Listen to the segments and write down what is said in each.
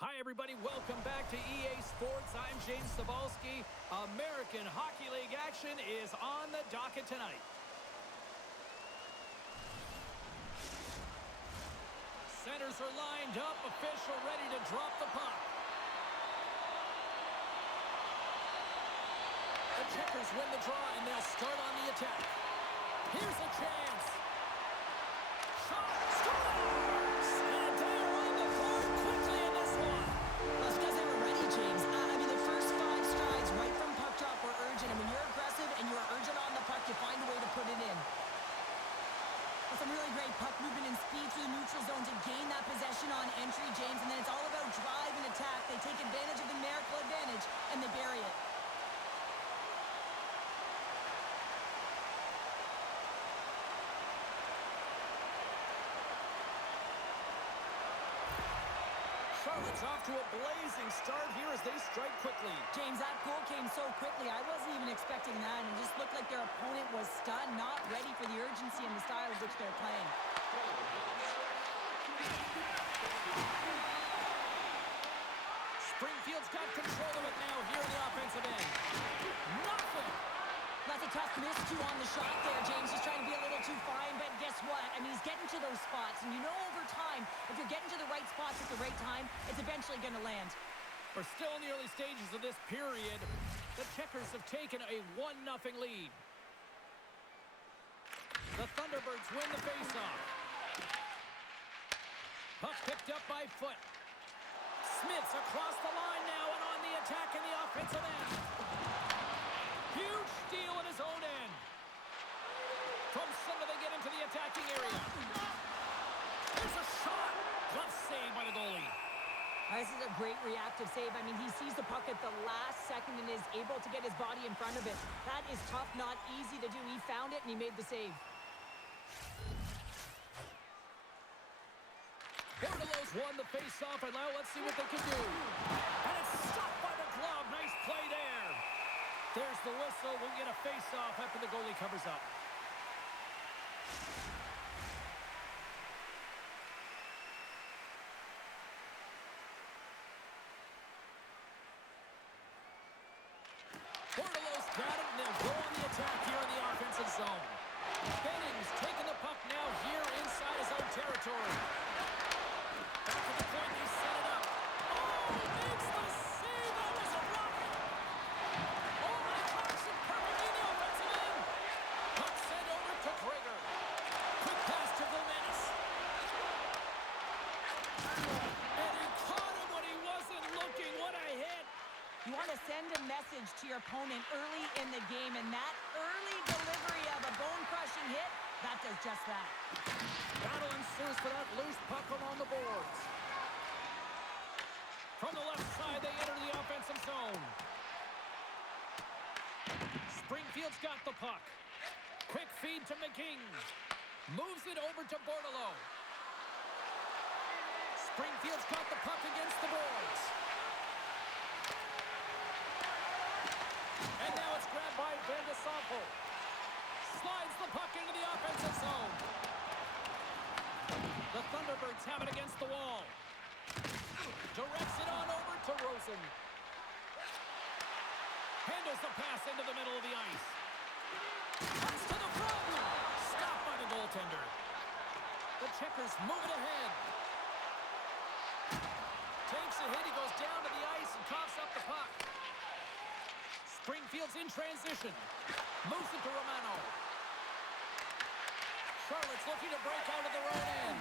Hi, everybody. Welcome back to EA Sports. I'm James Cebulski. American Hockey League action is on the docket tonight. Centers are lined up. Official ready to drop the puck. The Checkers win the draw, and they'll start on the attack. Here's a chance. Shot. Scores! And they are on the board quickly in this one. That's because they were ready, James. The first 5 strides right from puck drop were urgent. And when you're aggressive and you're urgent on the puck, you find a way to put it in. With some really great puck movement and speed through the neutral zone to gain that possession on entry, James. And then it's all about drive and attack. They take advantage of the numerical advantage, and they bury it. Charlotte's off to a blazing start here as they strike quickly. James, that goal came so quickly. I wasn't even expecting that. And it just looked like their opponent was stunned, not ready for the urgency and the style of which they're playing. Springfield's got control of it now here in the offensive end. Nothing! That's a tough miss, too, on the shot there, James. He's trying to be a little too fine, but guess what? He's getting to those spots, and you know over time, if you're getting to the right spots at the right time, it's eventually going to land. We're still in the early stages of this period. The Checkers have taken a 1-0 lead. The Thunderbirds win the faceoff. Puck picked up by Foot. Smith's across the line now and on the attack in the offensive end. Huge steal in his own end. From center, they get into the attacking area. There's a shot. Glove save by the goalie. This is a great reactive save. He sees the puck at the last second and is able to get his body in front of it. That is tough, not easy to do. He found it, and he made the save. Bordelow's won the face-off, and now let's see what they can do. And it's stopped by the glove. Nice play there. There's the whistle. We'll get a face-off after the goalie covers up. Bordelow's got it, and they'll go on the attack here in the offensive zone. Benning's taking the puck now here inside his own territory. Back to the point, he set it up. Oh, makes the save. That was a rocket. Oh, my gosh, it perfectly in the offensive end. Puck sent over to Krieger. Quick pass to Gomenis. And he caught him when he wasn't looking. What a hit. You want to send a message to your opponent early in the game, and that early delivery of a bone-crushing hit, that does just that. Battle ensues for that loose puck along the boards. From the left side, they enter the offensive zone. Springfield's got the puck. Quick feed to McKing. Moves it over to Bordelow. Springfield's got the puck against the boards. And now it's grabbed by Van de Sampo. Slides the puck into the offensive zone. The Thunderbirds have it against the wall. Directs it on over to Rosen. Handles the pass into the middle of the ice. Comes to the front. Stopped by the goaltender. The Checkers move it ahead. Takes a hit. He goes down to the ice and coughs up the puck. Springfield's in transition. Moves it to Romano. Charlotte's looking to break out of their own end.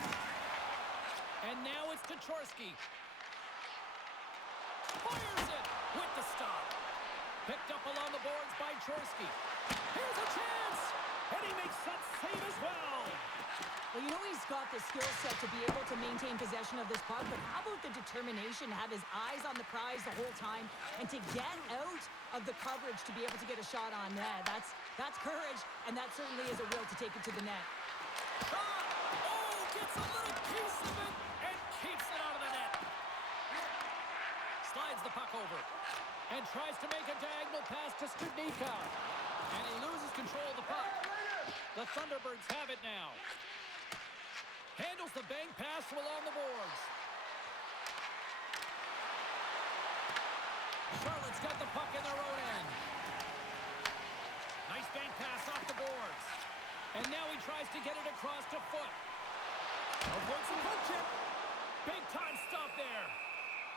And now it's to Chorsky. Fires it with the stop. Picked up along the boards by Chorsky. Here's a chance! And he makes that save as well. Well, you know he's got the skill set to be able to maintain possession of this puck, but how about the determination to have his eyes on the prize the whole time and to get out of the coverage to be able to get a shot on net? That's courage, and that certainly is a will to take it to the net. Shot! Oh, gets a little piece of it and keeps it out of the net. Slides the puck over and tries to make a diagonal pass to Studnicka. And he loses control of the puck. The Thunderbirds have it now. Handles the bank pass from along the boards. Charlotte's got the puck in their own end. Nice bank pass off the boards. And now he tries to get it across to Foot. Avoids the poke chip. Big time stop there.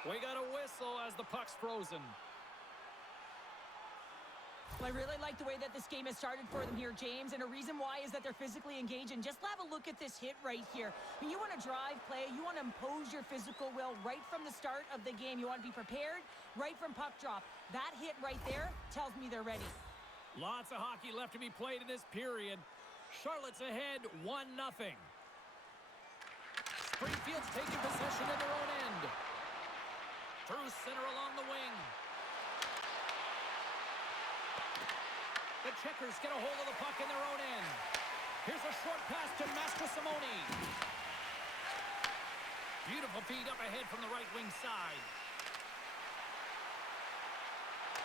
We got a whistle as the puck's frozen. Well, I really like the way that this game has started for them here, James, and a reason why is that they're physically engaged. And just have a look at this hit right here. I mean, you want to drive play, you want to impose your physical will right from the start of the game. You want to be prepared right from puck drop. That hit right there tells me they're ready. Lots of hockey left to be played in this period. Charlotte's ahead 1-0. Springfield's taking possession in their own end. Through center along the wing. The Checkers get a hold of the puck in their own end. Here's a short pass to Mastrosimone. Beautiful feed up ahead from the right wing side.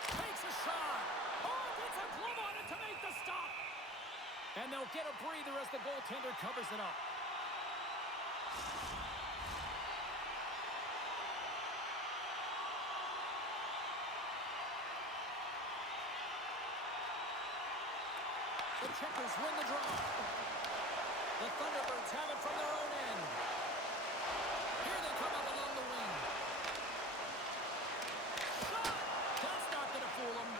Takes a shot. Oh, gets a glove on it to make the stop. And they'll get a breather as the goaltender covers it up. The Checkers win the draw. The Thunderbirds have it from their own end. Here they come up along the wing. Shot! That's not going to fool them.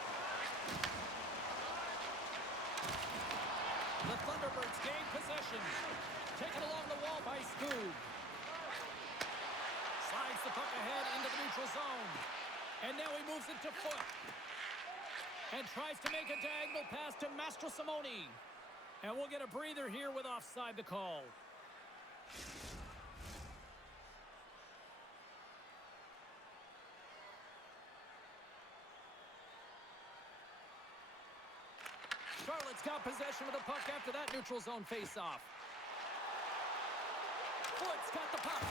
The Thunderbirds gain possession. Taken along the wall by Scoob. Slides the puck ahead into the neutral zone. And now he moves it to Foot. And tries to make a diagonal pass to Mastrosimone. And we'll get a breather here with offside the call. Charlotte's got possession of the puck after that neutral zone face-off. Foot's got the puck.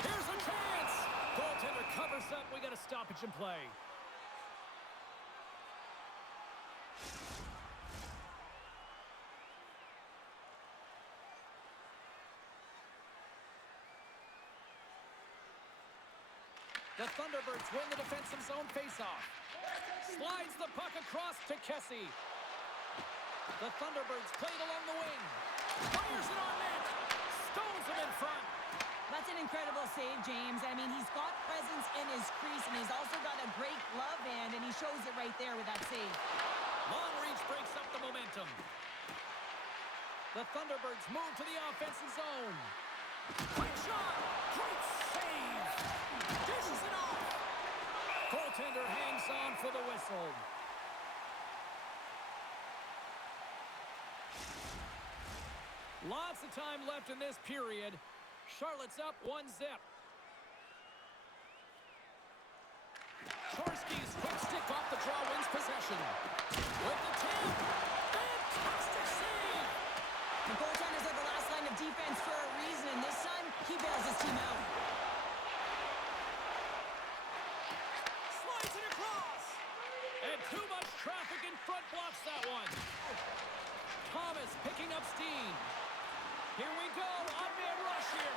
Here's a chance. Goaltender covers up. We got a stoppage in play. The Thunderbirds win the defensive zone faceoff. Slides the puck across to Kessie. The Thunderbirds played along the wing. Fires it on net. Stones him in front. That's an incredible save, James. I mean, he's got presence in his crease, and he's also got a great glove hand, and he shows it right there with that save. Long reach breaks up the momentum. The Thunderbirds move to the offensive zone. Quick shot. Great save. Dishes it off. Goaltender hangs on for the whistle. Lots of time left in this period. Charlotte's up 1-0. Chorsky's quick stick off the draw wins possession. With the tip. Fantastic save. The goaltenders are the last line of defense for a reason, and this time, he bails his team out. Slides it across. And too much traffic in front blocks that one. Thomas picking up steam. Here we go. On-man rush here.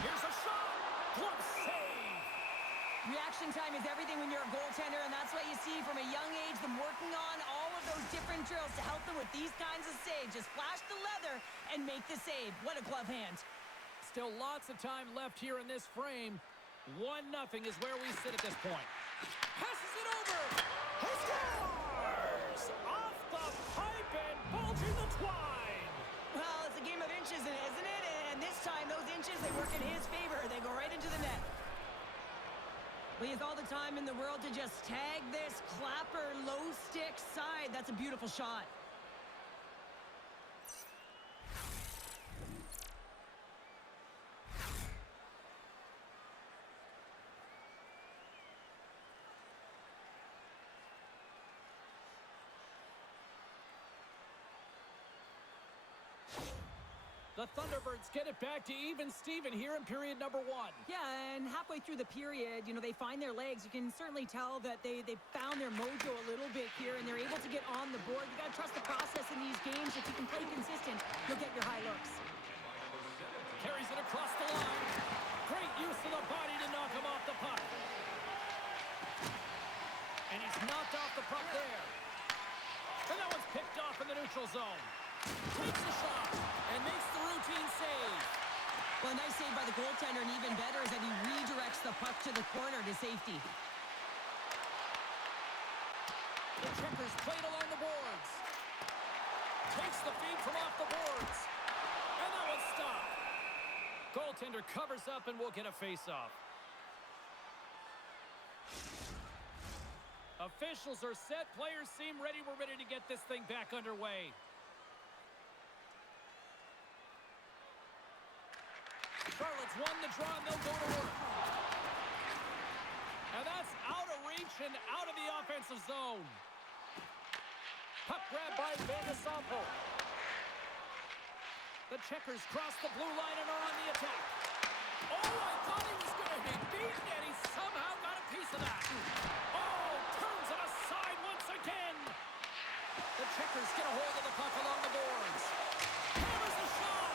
Here's a shot. Glove save. Reaction time is everything when you're a goaltender, and that's what you see from a young age, them working on all of those different drills to help them with these kinds of saves. Just flash the leather and make the save. What a glove hand. Still lots of time left here in this frame. 1-0 is where we sit at this point. Passes it over. He scores! Off the pipe and bulging the twine. Well, it's a game of inches, isn't it? And this time, those inches, they work in his favor. They go right into the net. Well, he has all the time in the world to just tag this clapper low stick side. That's a beautiful shot. The Thunderbirds get it back to even Steven here in period number 1. Yeah, and halfway through the period, you know, they find their legs. You can certainly tell that they found their mojo a little bit here, and they're able to get on the board. You got to trust the process in these games. If you can play consistent, you'll get your high looks. Carries it across the line. Great use of the body to knock him off the puck. picked off in the neutral zone. Takes a shot and makes the routine save. Well, a nice save by the goaltender, and even better is that he redirects the puck to the corner to safety. The Checkers played along the boards. Takes the feed from off the boards. And that one's stopped. Goaltender covers up and will get a face-off. Officials are set. Players seem ready. We're ready to get this thing back underway. Charlotte's won the draw, and they'll go to work. And that's out of reach and out of the offensive zone. Puck grab by Van de Sampo. The Checkers cross the blue line and are on the attack. Oh, I thought he was going to be beaten, and he somehow got a piece of that. Oh, turns it aside once again. The Checkers get a hold of the puck along the boards. Hammers the shot.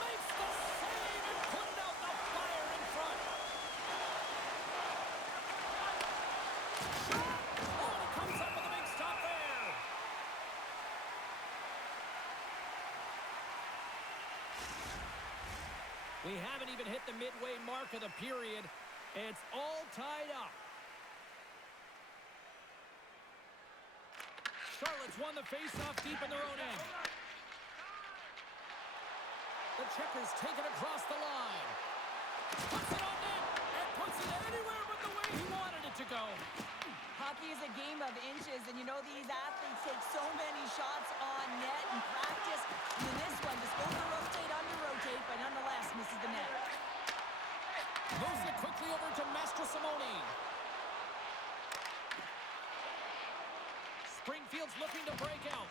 Makes the save and putting out the fire in front. Shot. Oh, he comes up with a big stop there. We haven't even hit the midway mark of the period. It's all tied up. Charlotte's won the face-off deep in their own end. The Checkers take it across the line. Puts it on net and puts it anywhere but the way he wanted it to go. Hockey is a game of inches, and you know these athletes take so many shots on net in practice. And in this one, just over-rotate, under-rotate, but nonetheless misses the net. Moves it quickly over to Mastrosimone. Springfield's looking to break out.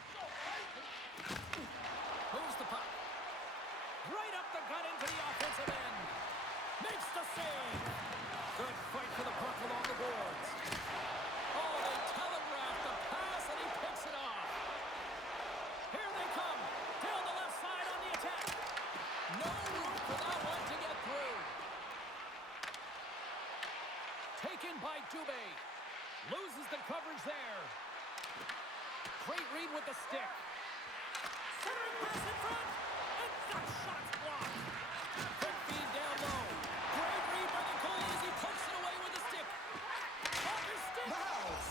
Moves the puck. Right up the gut into the offensive end. Makes the save. Good fight for the puck along the boards. Oh, they telegraph the pass, and he picks it off. Here they come. Down the left side on the attack. No room for that one to get through. Taken by Dubé. Loses the coverage there. Great read with the stick. Centering pass in front. And that shot's blocked. Quick feed down low. Great read by the goalie as he pokes it away with the stick. Off his stick.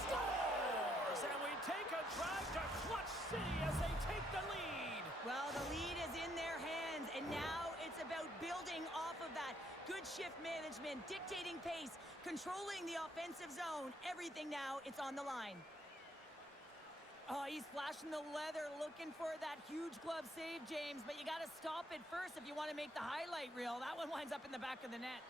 Scores! And we take a drive to Clutch City as they take the lead. Well, the lead is in their hands, and now it's about building off of that. Good shift management, dictating pace, controlling the offensive zone. Everything now, it's on the line. Oh, he's flashing the leather, looking for that huge glove save, James. But you got to stop it first if you want to make the highlight reel. That one winds up in the back of the net.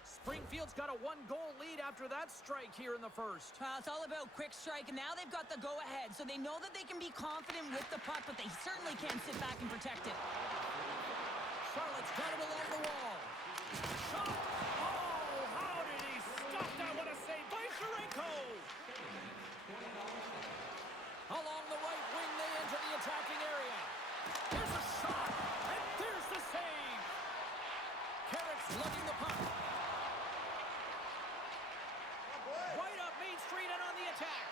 Springfield's got a one-goal lead after that strike here in the first. Well, it's all about quick strike, and now they've got the go-ahead. So they know that they can be confident with the puck, but they certainly can't sit back and protect it. Charlotte's got it along the wall. Shot! Oh, how did he stop that? What a save by Sharenko! Along the right wing, they enter the attacking area. Here's a shot, and there's the save. Carrick's lugging the puck. Right up Main Street and on the attack.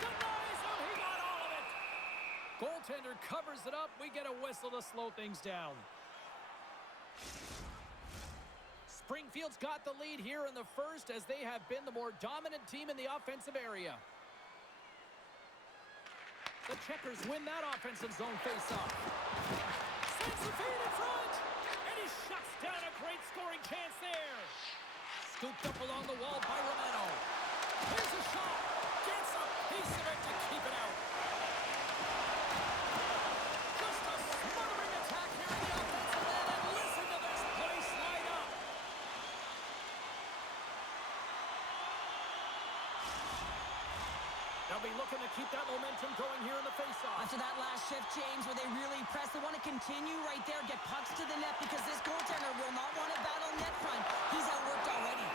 Denies him, he got all of it. Goaltender covers it up. We get a whistle to slow things down. Springfield's got the lead here in the first as they have been the more dominant team in the offensive area. The Checkers win that offensive zone face-off. Sends the feed in front, and he shuts down a great scoring chance there. Scooped up along the wall by Romano. Here's a shot. Gets a piece of it to keep it out. Just a smothering attack here in the offensive end, and listen to this place light up. They'll be looking to keep that momentum going here in the faceoff. After that last shift, James, where they really press, they want to continue right there, get pucks to the net, because this goaltender will not want to battle net front. He's outworked already.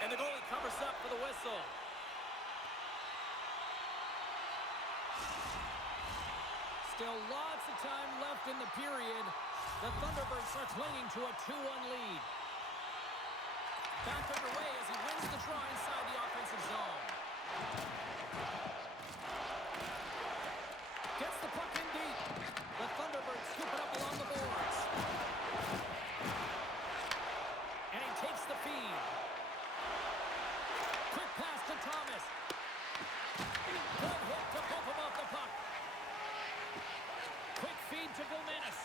And the goalie covers up for the whistle. Still lots of time left in the period. The Thunderbirds are clinging to a 2-1 lead. Back underway as he draw inside the offensive zone. Gets the puck in deep. The Thunderbirds scoop it up along the boards. And he takes the feed. Quick pass to Thomas. Good hit to bump him off the puck. Quick feed to Gilmanis.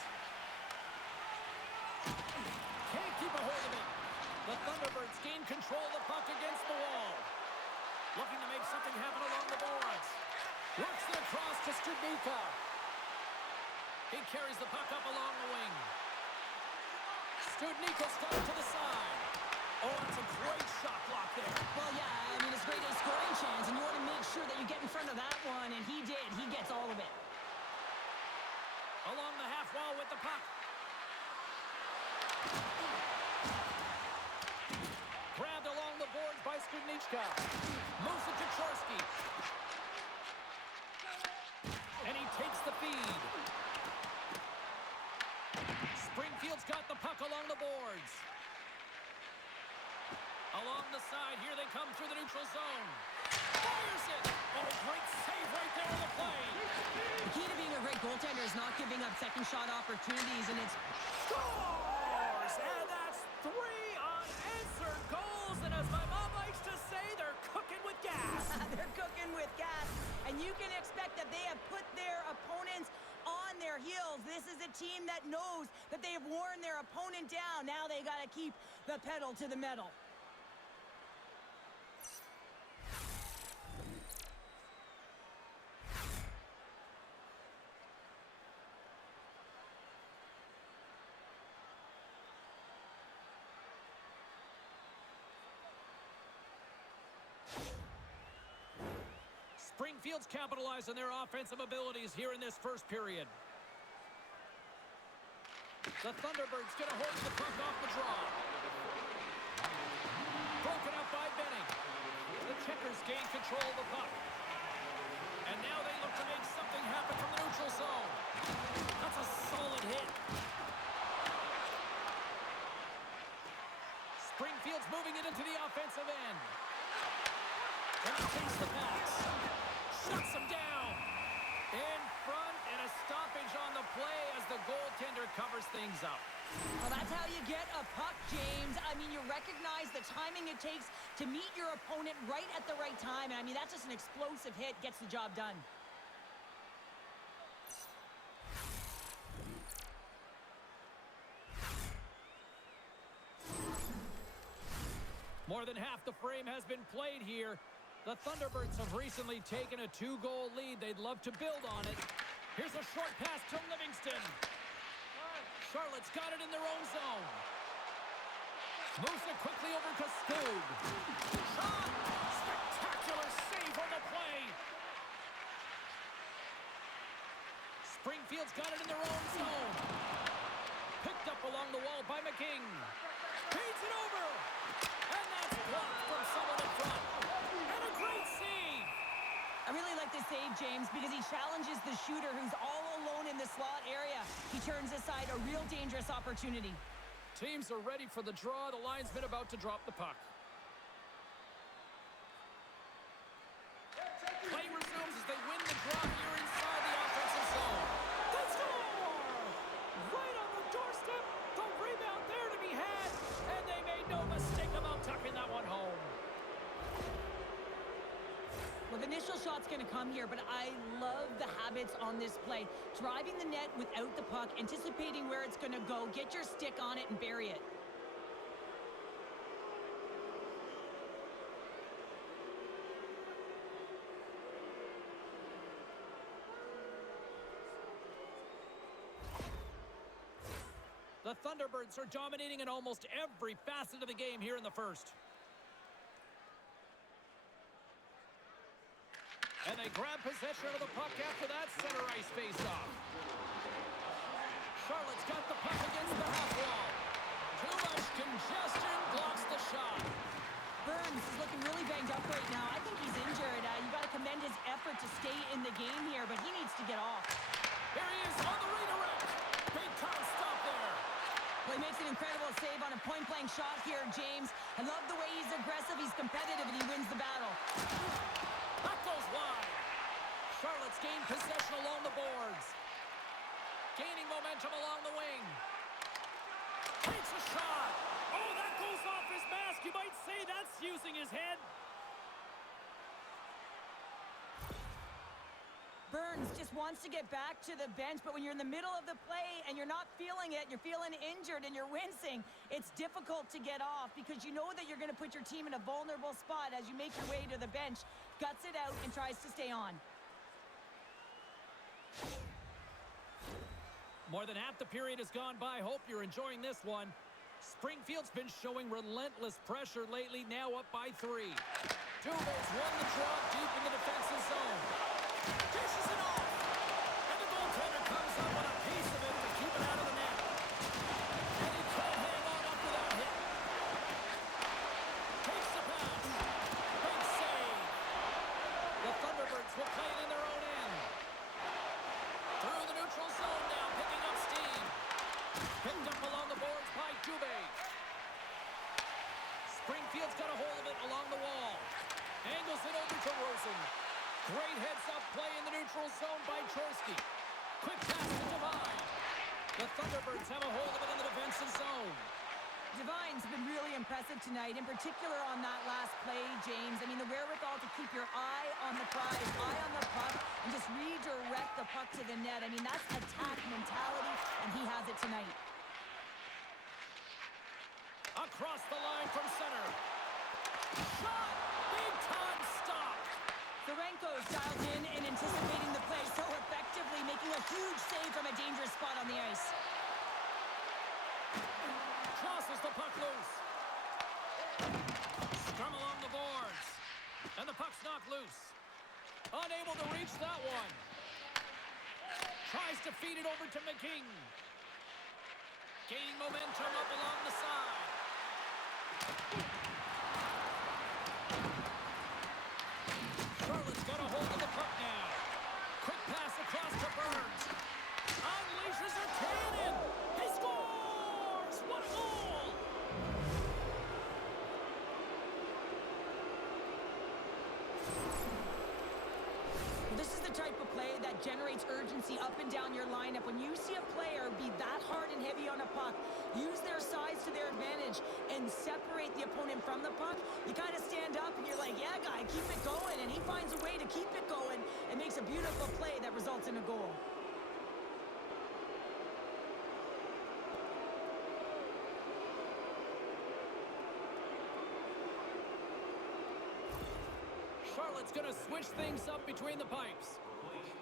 Can't keep a hold of it. The Thunderbirds gain control of the puck against the wall. Looking to make something happen along the boards. Works it across to Studnicka. He carries the puck up along the wing. Studnicka's got it to the side. Oh, that's a great shot block there. Well, yeah, I mean, it's great a scoring chance, and you want to make sure that you get in front of that one, and he did. He gets all of it. Along the half wall with the puck. Grabbed along the boards by Studnicka. Moves it to Chorsky. And he takes the feed. Springfield's got the puck along the boards. Along the side, here they come through the neutral zone. Fires it! Oh, great save right there on the play. The key to being a great goaltender is not giving up second shot opportunities, and it's... Scores! And that's 3 unanswered goals, and as my mom likes to say, they're cooking with gas. They're cooking with gas, and you can expect that they have put their opponents on their heels. This is a team that knows that they have worn their opponent down. Now they got to keep the pedal to the metal. Springfield's capitalized on their offensive abilities here in this first period. The Thunderbirds get a hold of the puck off the draw. Broken up by Benning. The Checkers gain control of the puck. And now they look to make something happen from the neutral zone. That's a solid hit. Springfield's moving it into the offensive end. And he takes the pass. Shuts him down. In front, and a stoppage on the play as the goaltender covers things up. Well, that's how you get a puck, James. I mean, you recognize the timing it takes to meet your opponent right at the right time. And I mean, that's just an explosive hit, gets the job done. More than half the frame has been played here. The Thunderbirds have recently taken a 2-goal lead. They'd love to build on it. Here's a short pass to Livingston. Charlotte's got it in their own zone. Moves it quickly over to Skoog. Shot! Spectacular save on the play. Springfield's got it in their own zone. Picked up along the wall by McKing. Feeds it over. And that's blocked from someone in front. And a great save. I really like this save, James, because he challenges the shooter who's all alone in the slot area. He turns aside a real dangerous opportunity. Teams are ready for the draw. The linesman about to drop the puck. Play resumes as they win the draw here inside the offensive zone. They score! Right on the doorstep. The rebound there to be had. And they made no mistake about tucking that one home. Well, the initial shot's going to come here, but I love the habits on this play. Driving the net without the puck, anticipating where it's going to go, get your stick on it and bury it. The Thunderbirds are dominating in almost every facet of the game here in the first. And they grab possession of the puck after that center ice face-off. Charlotte's got the puck against the half wall. Too much congestion blocks the shot. Burns is looking really banged up right now. I think he's injured. You got to commend his effort to stay in the game here, but he needs to get off. Here he is on the redirect. Big time stop there. Well, he makes an incredible save on a point-blank shot here, James. I love the way he's aggressive, he's competitive, and he wins the battle. That goes wide. Charlotte's gained possession along the boards. Gaining momentum along the wing. Takes a shot. Oh, that goes off his mask. You might say that's using his head. Burns just wants to get back to the bench, but when you're in the middle of the play and you're not feeling it, you're feeling injured and you're wincing, it's difficult to get off because you know that you're going to put your team in a vulnerable spot as you make your way to the bench, guts it out, and tries to stay on. More than half the period has gone by. Hope you're enjoying this one. Springfield's been showing relentless pressure lately, now up by 3. Dubé's won the draw deep in the defensive zone. Dishes it off. And the goaltender comes up on a piece of it to keep it out of the net. And he can't hang on after that hit. Takes the pass. Big save. The Thunderbirds will play it in their own end. Through the neutral zone now, picking up steam. Picked up along the boards by Dubé. Springfield's got a hold of it along the wall. Angles it over to Rosen. Great heads-up play in the neutral zone by Chorsky. Quick pass to Devine. The Thunderbirds have a hold of it in the defensive zone. Devine's been really impressive tonight, in particular on that last play, James. I mean, the wherewithal to keep your eye on the prize, eye on the puck, and just redirect the puck to the net. I mean, that's attack mentality, and he has it tonight. Across the line from center. Shot! Big time stop! Sorenko's dialed in and anticipating the play so effectively, making a huge save from a dangerous spot on the ice. Crosses the puck loose. Scrum along the boards. And the puck's knocked loose. Unable to reach that one. Tries to feed it over to McKing. Gaining momentum up along the side. Charlotte's got a hold of the puck now. Quick pass across to Burns. Unleashes a cannon. He scores! What a goal! This is the type of play that generates urgency up and down your lineup. When you see a player be that hard and heavy on a puck, use their size to their advantage, and separate the opponent from the puck, you kind of stand up and you're like, yeah, guy, keep it going. And he finds a way to keep it going and makes a beautiful play that results in a goal. Charlotte's going to switch things up between the pipes.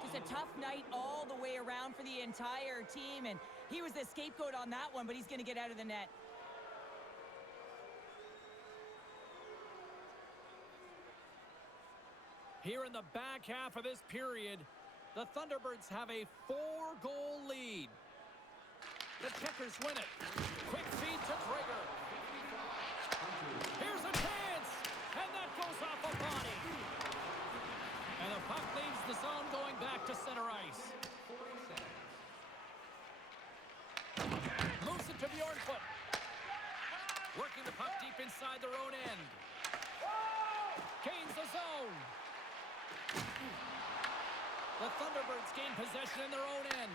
Just a tough night all the way around for the entire team, and he was the scapegoat on that one, but he's going to get out of the net. Here in the back half of this period, the Thunderbirds have a 4-goal lead. The Checkers win it. Quick feed to Traeger. Here's a chance, and that goes off a body. And the puck leaves the zone going back to center ice. Moves it to Bjornfoot. Working the puck deep inside their own end. Gains the zone. The Thunderbirds gain possession in their own end.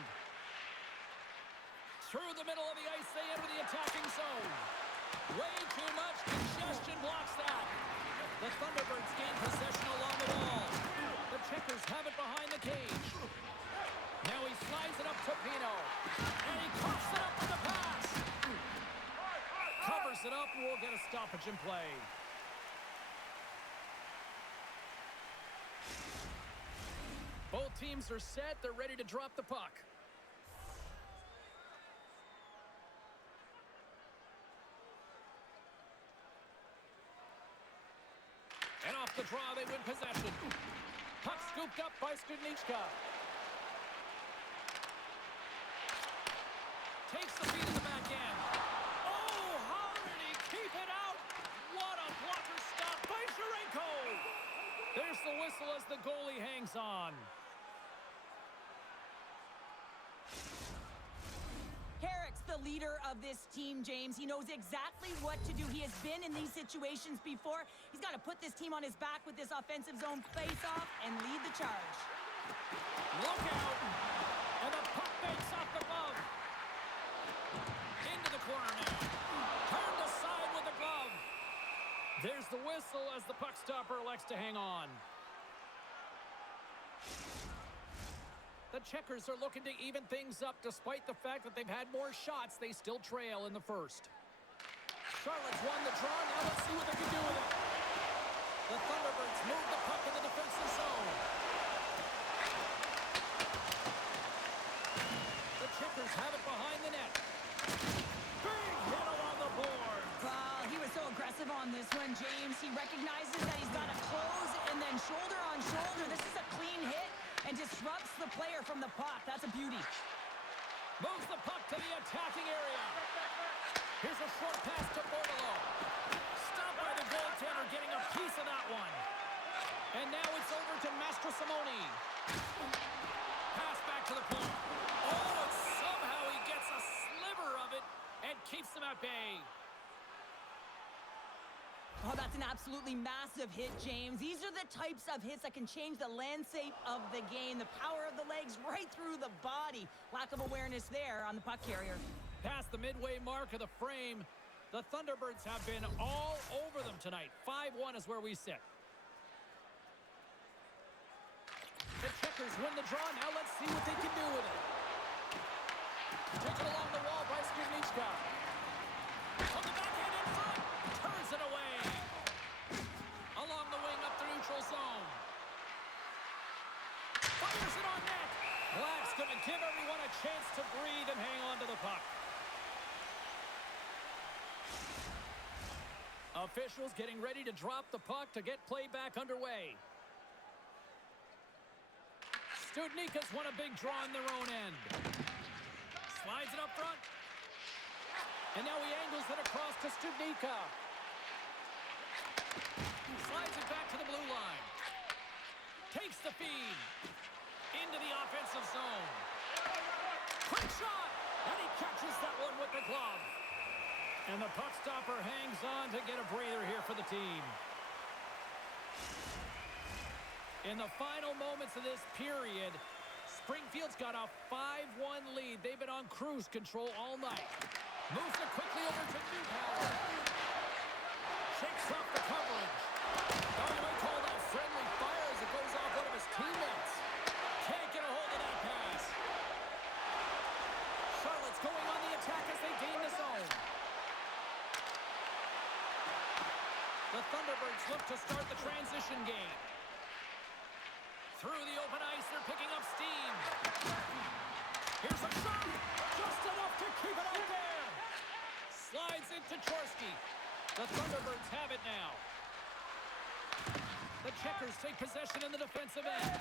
Through the middle of the ice, they enter the attacking zone. Way too much congestion blocks that. The Thunderbirds gain possession along the wall. The Checkers have it behind the cage. Now he slides it up to Pino. And he coughs it up with the pass. Covers it up, and we'll get a stoppage in play. Both teams are set. They're ready to drop the puck. And off the draw, they win possession. Puck scooped up by Studnicka. Takes the feed in the back end. Oh, how did he keep it out? What a blocker stop by Sharenko. There's the whistle as the goalie hangs on. the leader of this team, James. He knows exactly what to do. He has been in these situations before. He's got to put this team on his back with this offensive zone face-off and lead the charge. Look out! And the puck bakes off the glove. Into the corner now. Turned aside with the glove. There's the whistle as the puck stopper elects to hang on. The Checkers are looking to even things up despite the fact that they've had more shots. They still trail in the first. Charlotte's won the draw. Now let's see what they can do with it. The Thunderbirds move the puck in the defensive zone. The Checkers have it behind the net. Big hit along the board. Well, he was so aggressive on this one, James. He recognizes that he's got to close and then shoulder on shoulder. This is a clean hit and disrupts the player from the puck. That's a beauty. Moves the puck to the attacking area. Here's a short pass to Bordelot. Stopped by the goaltender, getting a piece of that one. And now it's over to Mastrosimone. Pass back to the point. Oh, and somehow he gets a sliver of it and keeps them at bay. Oh, that's an absolutely massive hit, James. These are the types of hits that can change the landscape of the game. The power of the legs right through the body. Lack of awareness there on the puck carrier. Past the midway mark of the frame, the Thunderbirds have been all over them tonight. 5-1 is where we sit. The Checkers win the draw. Now let's see what they can do with it. Taken along the wall by Skrivnička. On the backhand in front. Turns it away. Along the wing up the neutral zone. Fires it on net. Black's going to give everyone a chance to breathe and hang on to the puck. Officials getting ready to drop the puck to get play back underway. Studnika's won a big draw on their own end. Slides it up front. And now he angles it across to Studnika. Slides it back to the blue line. Takes the feed. Into the offensive zone. Quick shot! And he catches that one with the glove. And the puck stopper hangs on to get a breather here for the team. In the final moments of this period, Springfield's got a 5-1 lead. They've been on cruise control all night. Moves it quickly over to Newpower. Shakes off the coverage. Darwin called out friendly fire as it goes off one of his teammates. Can't get a hold of that pass. Charlotte's going on the attack as they gain the zone. The Thunderbirds look to start the transition game. Through the open ice, they're picking up steam. Here's a shot. Just enough to keep it out there. Slides into Chorsky. The Thunderbirds have it now. The Checkers take possession in the defensive end.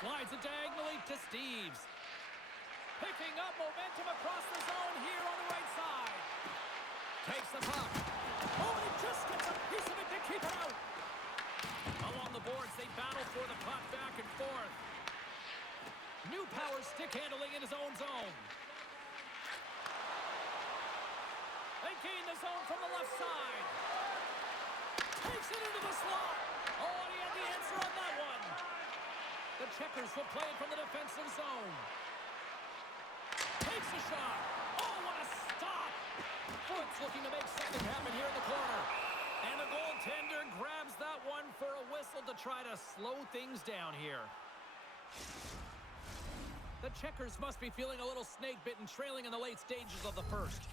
Slides it diagonally to Steves. Picking up momentum across the zone here on the right side. Takes the puck. Oh, he just gets a piece of it to keep it out. Along the boards, they battle for the puck back and forth. Newpower stick handling in his own zone. They gain the zone from the left side. Takes it into the slot. Oh, and he had the answer on that one. The Checkers will play it from the defensive zone. Takes a shot. Oh, what a stop. Foot's looking to make something happen here in the corner. And the goaltender grabs that one for a whistle to try to slow things down here. The Checkers must be feeling a little snake-bitten, trailing in the late stages of the first.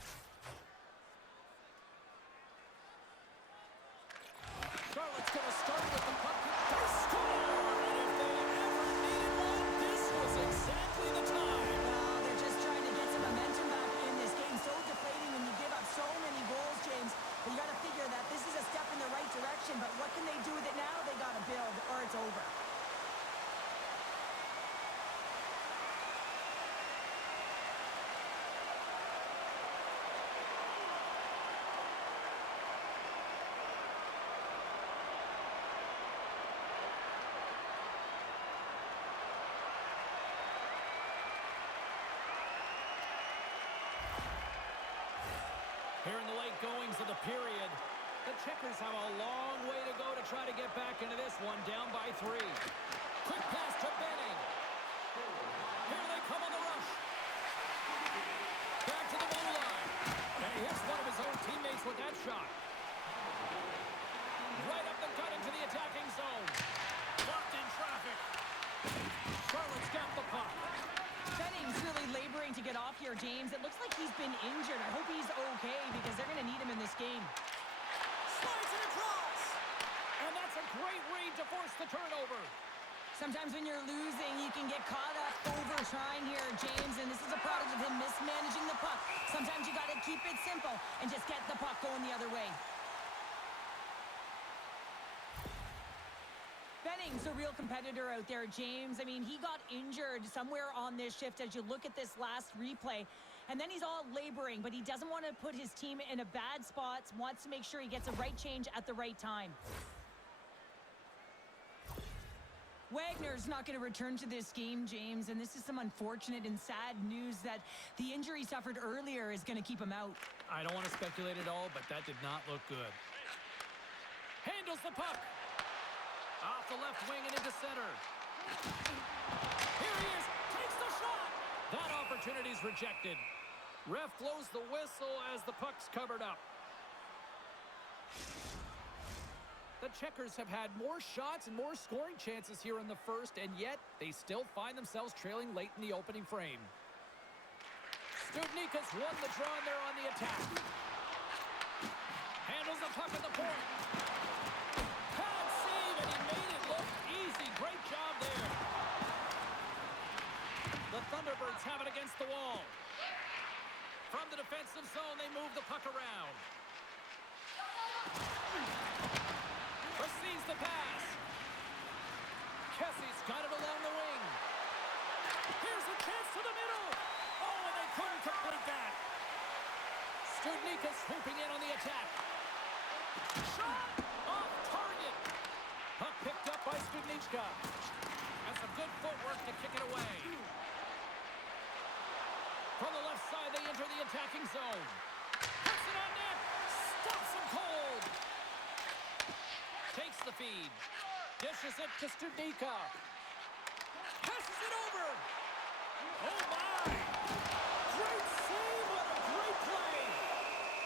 Charlotte's going to start with the puck. They score! And if they ever needed one, this was exactly the time. Well, they're just trying to get some momentum back in this game. So deflating when you give up so many goals, James. But you got to figure that this is a step in the right direction. But what can they do with it now? They got to build, or it's over. Checkers have a long way to go to try to get back into this one, down by 3. Quick pass to Benning. Here they come on the rush. Back to the blue line. And he hits one of his own teammates with that shot. Right up the gut into the attacking zone. Blocked in traffic. Charlotte's got the puck. Benning's really laboring to get off here, James. It looks like he's been injured. I hope he's okay because they're going to need him in this game. Slides it across. And that's a great read to force the turnover. Sometimes when you're losing, you can get caught up over trying here, James, and this is a product of him mismanaging the puck. Sometimes you got to keep it simple and just get the puck going the other way. Benning's a real competitor out there, James. I mean, he got injured somewhere on this shift as you look at this last replay. And then he's all laboring, but he doesn't want to put his team in a bad spot, wants to make sure he gets a right change at the right time. Wagner's not going to return to this game, James, and this is some unfortunate and sad news that the injury suffered earlier is going to keep him out. I don't want to speculate at all, but that did not look good. Handles the puck. Off the left wing and into center. Here he is. Takes the shot. That opportunity's rejected. Ref blows the whistle as the puck's covered up. The Checkers have had more shots and more scoring chances here in the first, and yet they still find themselves trailing late in the opening frame. Studnicka's won the draw and they're on the attack. Handles the puck at the point. Pad save, and he made it look easy. Great job there. The Thunderbirds have it against the wall. From the defensive zone, they move the puck around. Receives the pass. Kessie's got it along the wing. Here's a chance to the middle. Oh, and they couldn't complete that. Studnicka swooping in on the attack. Shot off target. Puck picked up by Studnicka. And some good footwork to kick it away. From the left side, they enter the attacking zone. Puts it on net. Stops him cold. Takes the feed. Dishes it to Studnicka. Passes it over. Oh, my. Great save. What a great play.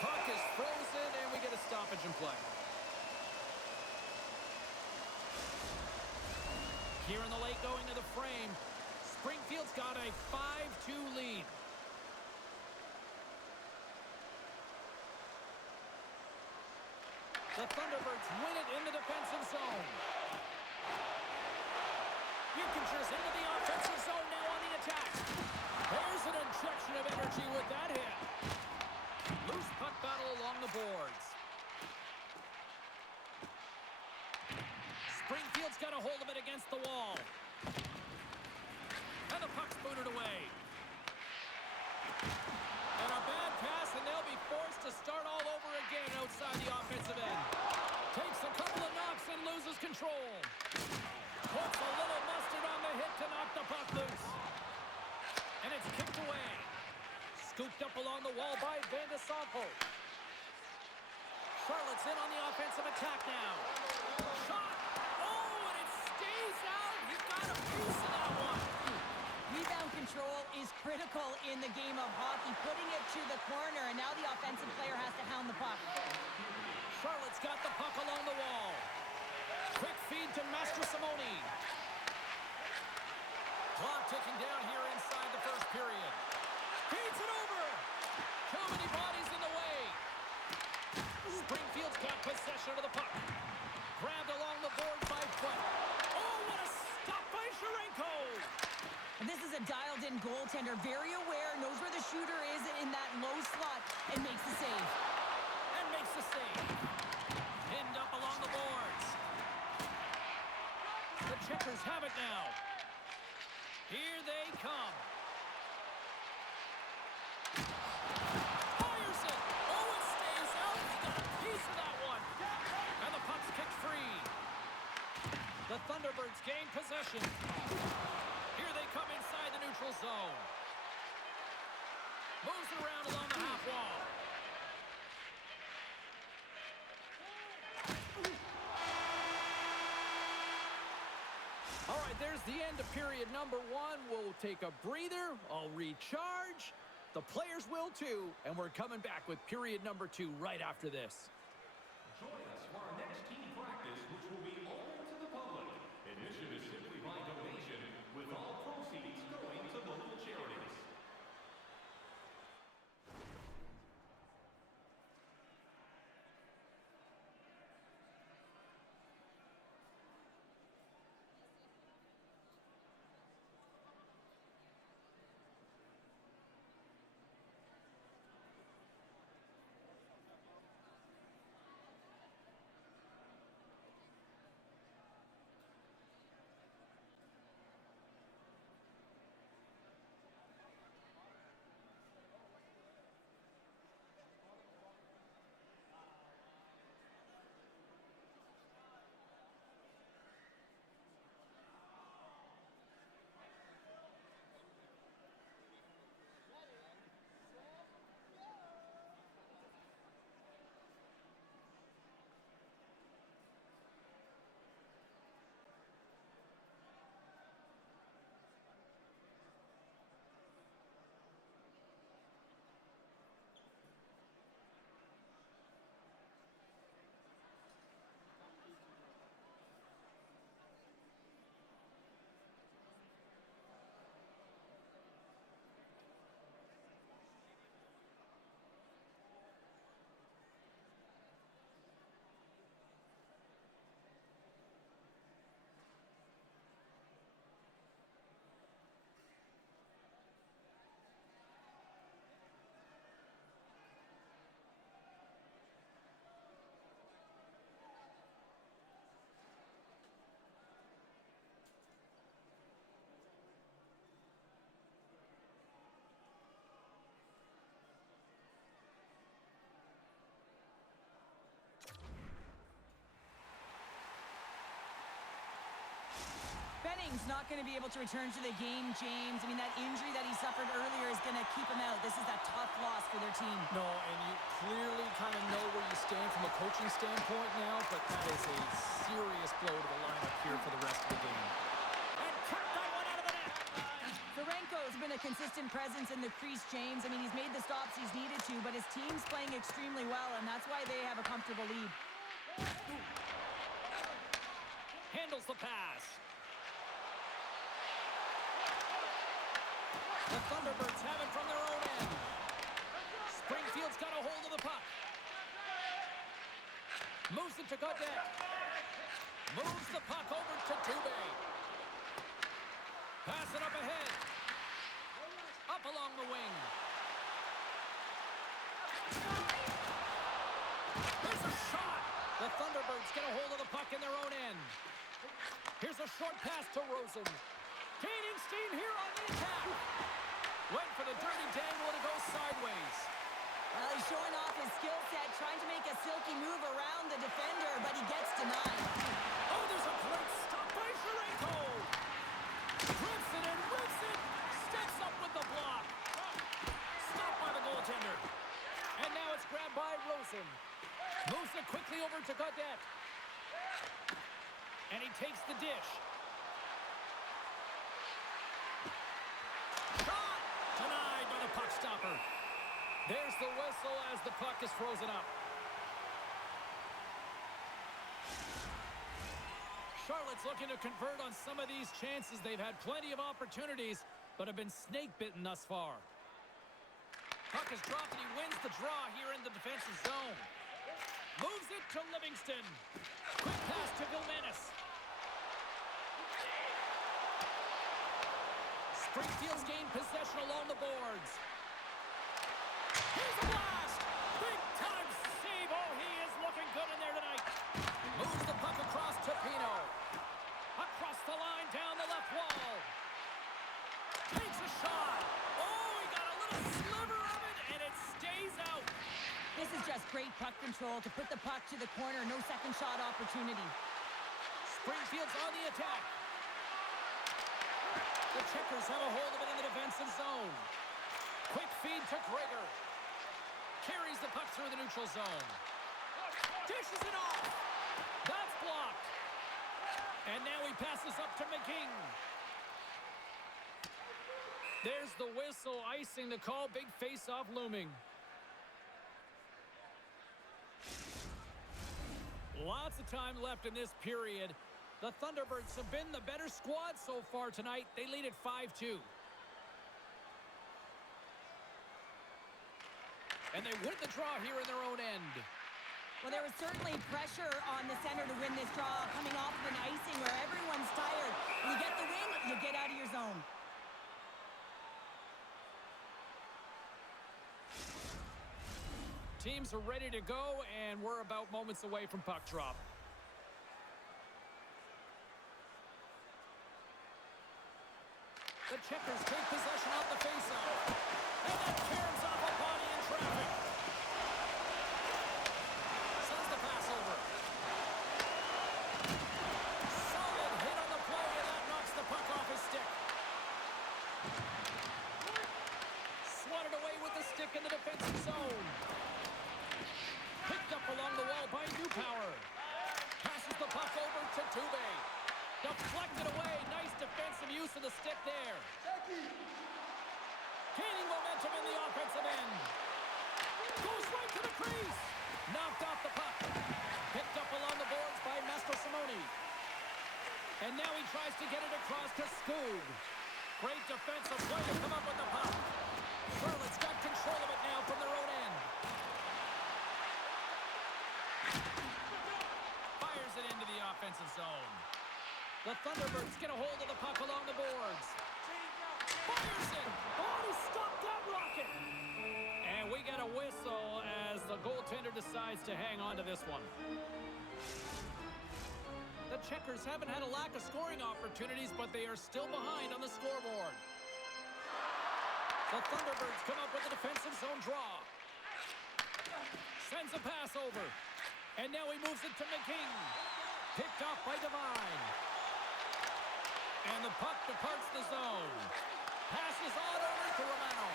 Puck is frozen, and we get a stoppage in play. Here in the late going of the frame, Springfield's got a 5-2 lead. The Thunderbirds win it in the defensive zone. Buchanger's into the offensive zone now on the attack. There's an injection of energy with that hit. Loose puck battle along the boards. Springfield's got a hold of it against the wall. And the puck's booted away. And a bad pass, and they'll be forced to start all over again outside the offensive end. Takes a couple of knocks and loses control. Puts a little mustard on the hit to knock the puck loose. And it's kicked away. Scooped up along the wall by Van de Sampo. Charlotte's in on the offensive attack now. Shot! Oh, and it stays out. He's got a piece of that one. Rebound control is critical in the game of hockey. Putting it to the corner, and now the offensive player has to hound the puck. Charlotte's got the puck along the wall. Quick feed to Master Simone. Clock ticking down here inside the first period. Feeds it over. Too many bodies in the way. Springfield's got possession of the puck. Grabbed along the board by Foot. Oh, what a stop by Sharenko. And this is a dialed-in goaltender, very aware, knows where the shooter is in that low slot, and makes the save. And makes the save. Pinned up along the boards. The Checkers have it now. Here they come. Fires it. Oh, it stays out. He got a piece of that one. And the puck's kicked free. The Thunderbirds gain possession. Here they come inside the neutral zone. Moves it around along the half wall. All right, there's the end of period number 1. We'll take a breather. I'll recharge. The players will too. And we're coming back with period number 2 right after this. Join us for our next team practice, which will be open to the public. Admission is simply by donation, with all proceeds going to local charities. Benning's not going to be able to return to the game, James. I mean, that injury that he suffered earlier is going to keep him out. This is a tough loss for their team. No, and you clearly kind of know where you stand from a coaching standpoint now, but that is a serious blow to the lineup here for the rest of the game. And kept that one out of the net. Zarenko's been a consistent presence in the crease, James. I mean, he's made the stops he's needed to, but his team's playing extremely well, and that's why they have a comfortable lead. Handles the pass. The Thunderbirds have it from their own end. Springfield's got a hold of the puck. Moves it to Gaudette. Moves the puck over to Dubé. Pass it up ahead. Up along the wing. There's a shot. The Thunderbirds get a hold of the puck in their own end. Here's a short pass to Rosen. Gaining steam here on the attack. Went for the dirty dangle and it goes sideways. Well, he's showing off his skill set, trying to make a silky move around the defender, but he gets denied. Oh, there's a great stop by Zarenko. Rips it and rips it. Steps up with the block. Stopped by the goaltender. And now it's grabbed by Rosen. Moves it quickly over to Gaudette. And he takes the dish. Shot! Denied by the puck stopper. There's the whistle as the puck is frozen up. Charlotte's looking to convert on some of these chances. They've had plenty of opportunities, but have been snake-bitten thus far. Puck is dropped and he wins the draw here in the defensive zone. Moves it to Livingston. Quick pass to Vilmanis. Springfield's gained possession along the boards. Here's a blast! Big time save! Oh, he is looking good in there tonight. Moves the puck across to Pino. Across the line, down the left wall. Takes a shot. Oh, he got a little sliver of it, and it stays out. This is just great puck control to put the puck to the corner. No second shot opportunity. Springfield's on the attack. The Checkers have a hold of it in the defensive zone. Quick feed to Gregor. Carries the puck through the neutral zone. Dishes it off. That's blocked. And now he passes up to McGing. There's the whistle, icing the call. Big face-off looming. Lots of time left in this period. The Thunderbirds have been the better squad so far tonight. They lead at 5-2. And they win the draw here in their own end. Well, there was certainly pressure on the center to win this draw, coming off of an icing where everyone's tired. You get the win, you get out of your zone. Teams are ready to go, and we're about moments away from puck drop. The Checkers take possession off the faceoff. And that caroms off a body in traffic. Sends the pass over. Solid hit on the play, and that knocks the puck off his stick. Swatted away with the stick in the defensive zone. Picked up along the wall by Newpower. Passes the puck over to Dubé. Deflected away. Nice defensive use of the stick there. Gaining momentum in the offensive end. Goes right to the crease. Knocked off the puck. Picked up along the boards by Mastrosimone. And now he tries to get it across to Skoog. Great defensive play to come up with the puck. Charlotte's got control of it now from their own end. Fires it into the offensive zone. The Thunderbirds get a hold of the puck along the boards. Fires it! Oh, he stopped that rocket! And we get a whistle as the goaltender decides to hang on to this one. The Checkers haven't had a lack of scoring opportunities, but they are still behind on the scoreboard. The Thunderbirds come up with a defensive zone draw. Sends a pass over. And now he moves it to McGing. Picked off by Devine. And the puck departs the zone. Passes on over to Romano.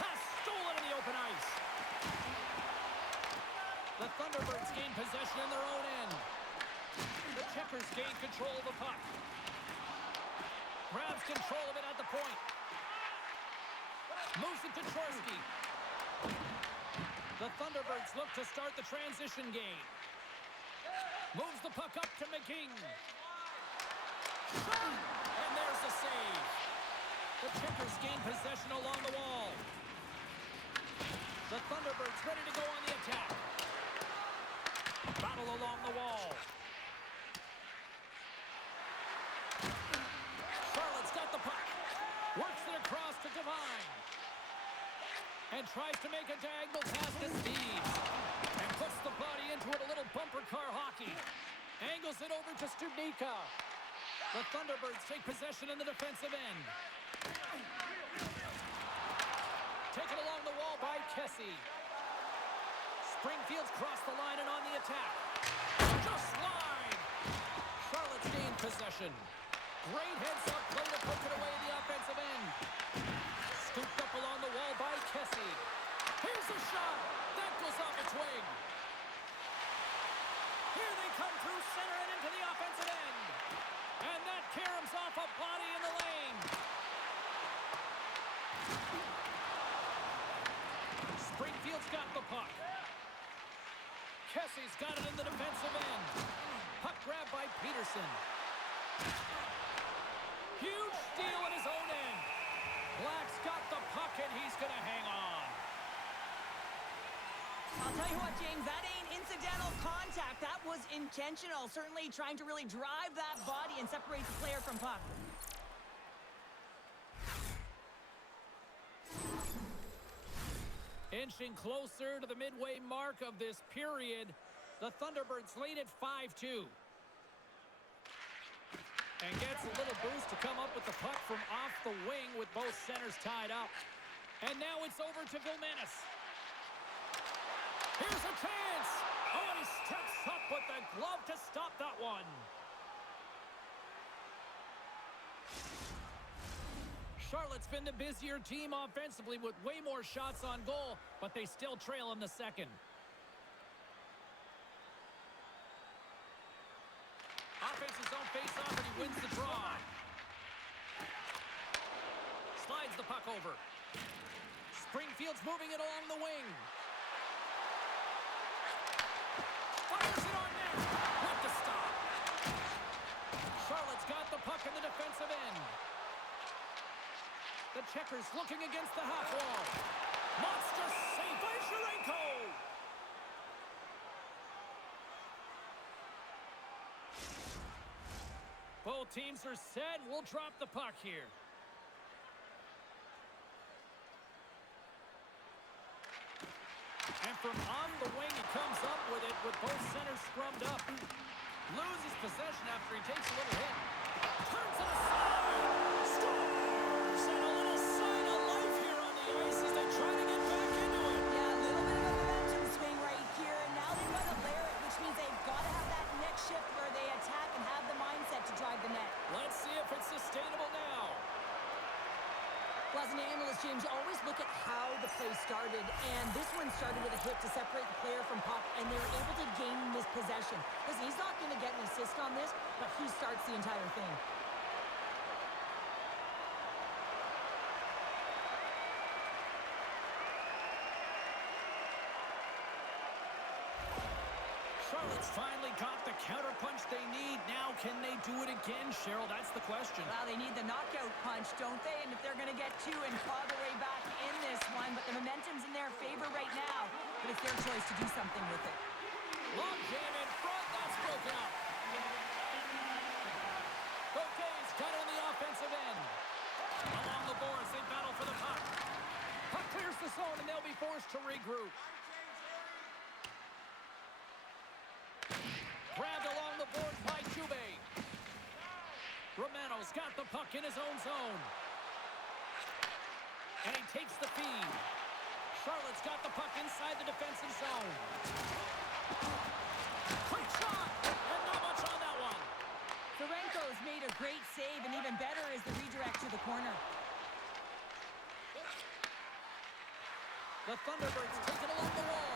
Pass stolen in the open ice. The Thunderbirds gain possession in their own end. The Checkers gain control of the puck. Grabs control of it at the point. Moves it to Chorsky. The Thunderbirds look to start the transition game. Moves the puck up to McGing. Shot! And there's the save. The Checkers gain possession along the wall. The Thunderbirds ready to go on the attack. Battle along the wall. Charlotte's got the puck. Works it across to Devine. And tries to make a diagonal pass to Steves. And puts the body into it, a little bumper car hockey. Angles it over to Studnicka. The Thunderbirds take possession in the defensive end. Taken along the wall by Kessie. Springfield's crossed the line and on the attack. Just wide. Charlotte's gained possession. Great heads-up play to poke it away in the offensive end. Scooped up along the wall by Kessie. Here's a shot. That goes off its wing. Here they come through center and into the offensive end. And that caroms off a body in the lane. Springfield's got the puck. Kessie's got it in the defensive end. Puck grab by Peterson. Huge steal in his own end. Black's got the puck and he's going to hang on. I'll tell you what, James, that ain't incidental contact. That was intentional. Certainly trying to really drive that body and separate the player from puck. Inching closer to the midway mark of this period, the Thunderbirds lead at 5-2. And gets a little boost to come up with the puck from off the wing with both centers tied up. And now it's over to Vilmanis. Here's a chance. Oh, and he steps up with the glove to stop that one. Charlotte's been the busier team offensively with way more shots on goal, but they still trail in the second. Offensive zone face over. Springfield's moving it along the wing. Fires it on net. With the stop. Charlotte's got the puck in the defensive end. The Checkers looking against the half wall. Monster save by Sharenko. Both teams are set. We'll drop the puck here. And from on the wing, he comes up with it with both centers scrummed up. Loses possession after he takes a little hit. Turns it aside. Scores! And a little sign of life here on the ice as they try to get back into it. Yeah, a little bit of a momentum swing right here, and now they've got to layer it, which means they've got to have that next shift where they attack and have the mindset to drive the net. Let's see if it's sustainable now. Well, as an analyst, James, you always look at how the play started, and this one started with a hit to separate the player from puck, and they were able to gain this possession. Listen, he's not going to get an assist on this, but he starts the entire thing. Charlotte's finally got the counterpunch they need. Now, can they do it again, Cheryl? That's the question. Well, they need the knockout punch, don't they? And if they're going to get two and claw their way back in this one, but the momentum's in their favor right now. But it's their choice to do something with it. Long jam in front. That's broken up. Bouquet's got it on the offensive end. Along the boards, they battle for the puck. Puck clears the zone, and they'll be forced to regroup. Grabbed along the boards by Chube. Romano's got the puck in his own zone. And he takes the feed. Charlotte's got the puck inside the defensive zone. Quick shot! And not much on that one. Sharenko's made a great save, and even better is the redirect to the corner. The Thunderbirds take it along the wall.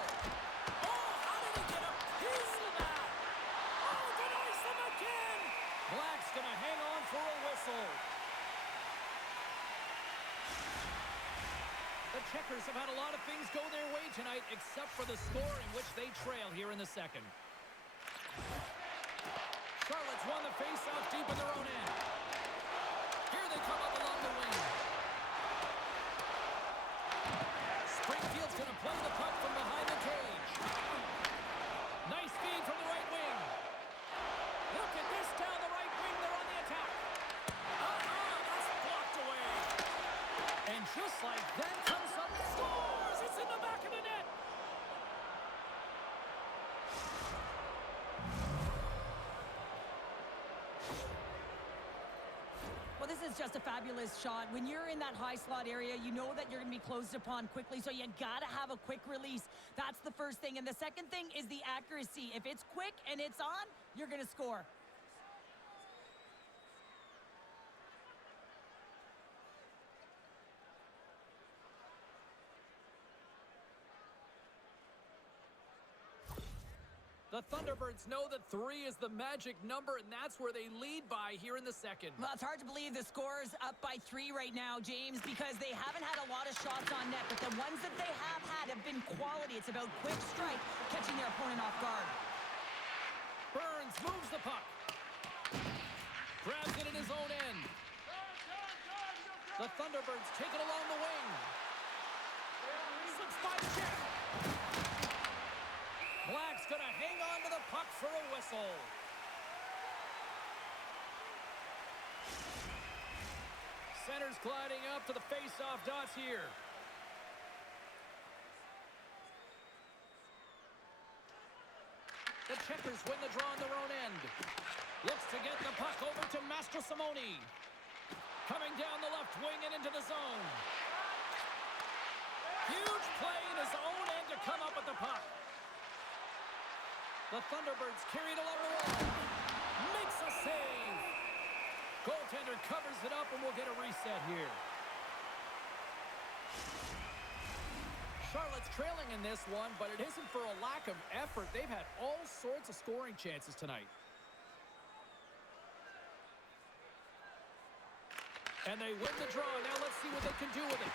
Oh, how did he get a piece of that? Oh, denies them again! Black's gonna hang on for a whistle. The Checkers have had a lot of things go their way tonight, except for the score in which they trail here in the second. Charlotte's won the face-off deep in their own end. Here they come up along the wing. Springfield's going to play the puck from behind the cage. Nice feed from the right wing. Look at this down the right wing. They're on the attack. That's blocked away. And just like that comes up, scores! It's in the back of the net. Well, this is just a fabulous shot. When you're in that high slot area, you know that you're going to be closed upon quickly, so you got to have a quick release. That's the first thing. And the second thing is the accuracy. If it's quick and it's on, you're going to score. The Thunderbirds know that 3 is the magic number, and that's where they lead by here in the second. Well, it's hard to believe the score's up by 3 right now, James, because they haven't had a lot of shots on net, but the ones that they have had have been quality. It's about quick strike, catching their opponent off guard. Burns moves the puck. Grabs it in his own end. The Thunderbirds take it along the wing. Slips by the check. Black's going to hang on to the puck for a whistle. Center's gliding up to the face-off dots here. The Checkers win the draw on their own end. Looks to get the puck over to Mastro Simone. Coming down the left wing and into the zone. Huge play in his own end to come up with the puck. The Thunderbirds carry it along the wall. Makes a save. Goaltender covers it up, and we'll get a reset here. Charlotte's trailing in this one, but it isn't for a lack of effort. They've had all sorts of scoring chances tonight. And they win the draw. Now let's see what they can do with it.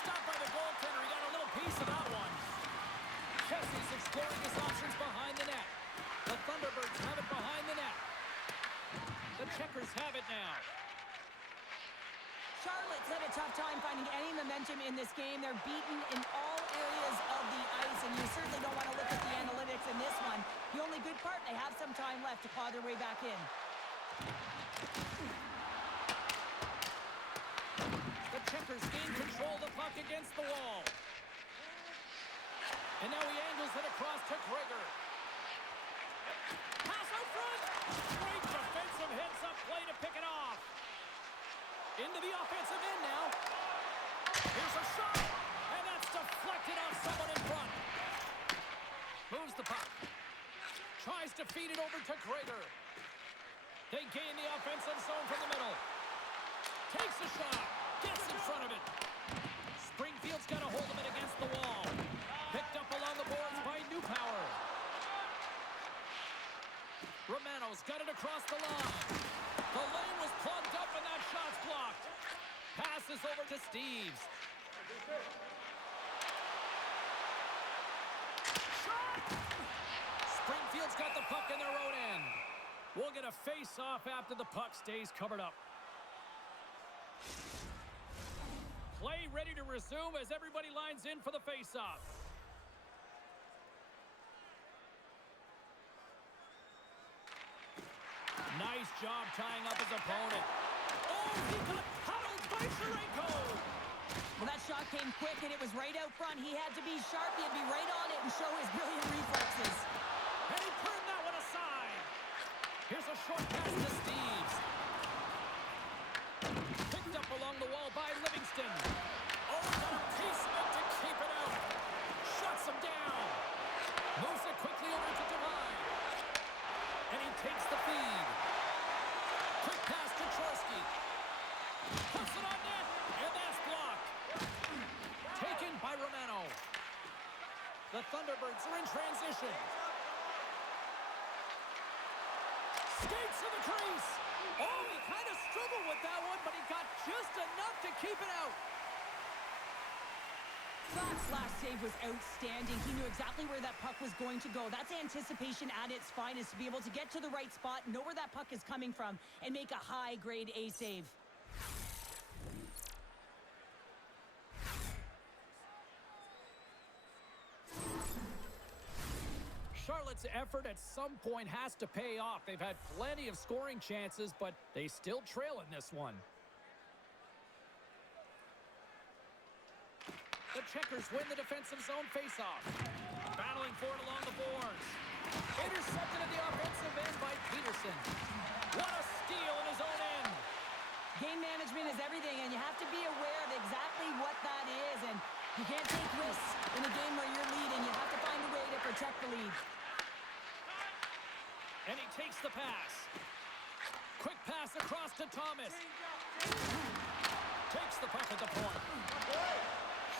Stopped by the goaltender. He got a little piece of that one. Jesse's exploring his options behind the net. The Thunderbirds have it behind the net. The Checkers have it now. Charlotte's had a tough time finding any momentum in this game. They're beaten in all areas of the ice, and you certainly don't want to look at the analytics in this one. The only good part, they have some time left to claw their way back in. The Checkers gain control of the puck against the wall. And now he angles it across to Gregor. Pass out front. Great defensive heads-up play to pick it off. Into the offensive end now. Here's a shot. And that's deflected off someone in front. Moves the puck. Tries to feed it over to Gregor. They gain the offensive zone from the middle. Takes a shot. Gets in front of it. Springfield's got a hold of it against the wall. Picked up along the boards by Newpower. Romano's got it across the line. The lane was plugged up and that shot's blocked. Passes over to Steves. Shot! Springfield's got the puck in their own end. We'll get a face-off after the puck stays covered up. Play ready to resume as everybody lines in for the face-off. Nice job tying up his opponent. Oh, he got huddled by Sharenko. Well, that shot came quick, and it was right out front. He had to be sharp. He had to be right on it and show his brilliant reflexes. And he turned that one aside. Here's a short pass to Steves. Picked up along the wall by Livingston. Oh, got a piece of it to keep it out. Shuts him down. Moves it quickly over to Devine. And he takes the feed. Quick pass to Chorsky. Puts it on net, and that's blocked. Taken by Romano. The Thunderbirds are in transition. Skates to the crease. Oh, he kind of struggled with that one, but he got just enough to keep it out. Fox's last save was outstanding. He knew exactly where that puck was going to go. That's anticipation at its finest, to be able to get to the right spot, know where that puck is coming from, and make a high-grade A save. Charlotte's effort at some point has to pay off. They've had plenty of scoring chances, but they still trail in this one. The Checkers win the defensive zone faceoff. Battling for it along the boards. Intercepted at the offensive end by Peterson. What a steal in his own end. Game management is everything, and you have to be aware of exactly what that is. And you can't take risks in a game where you're leading. You have to find a way to protect the lead. And he takes the pass. Quick pass across to Thomas. Takes the puck at the point.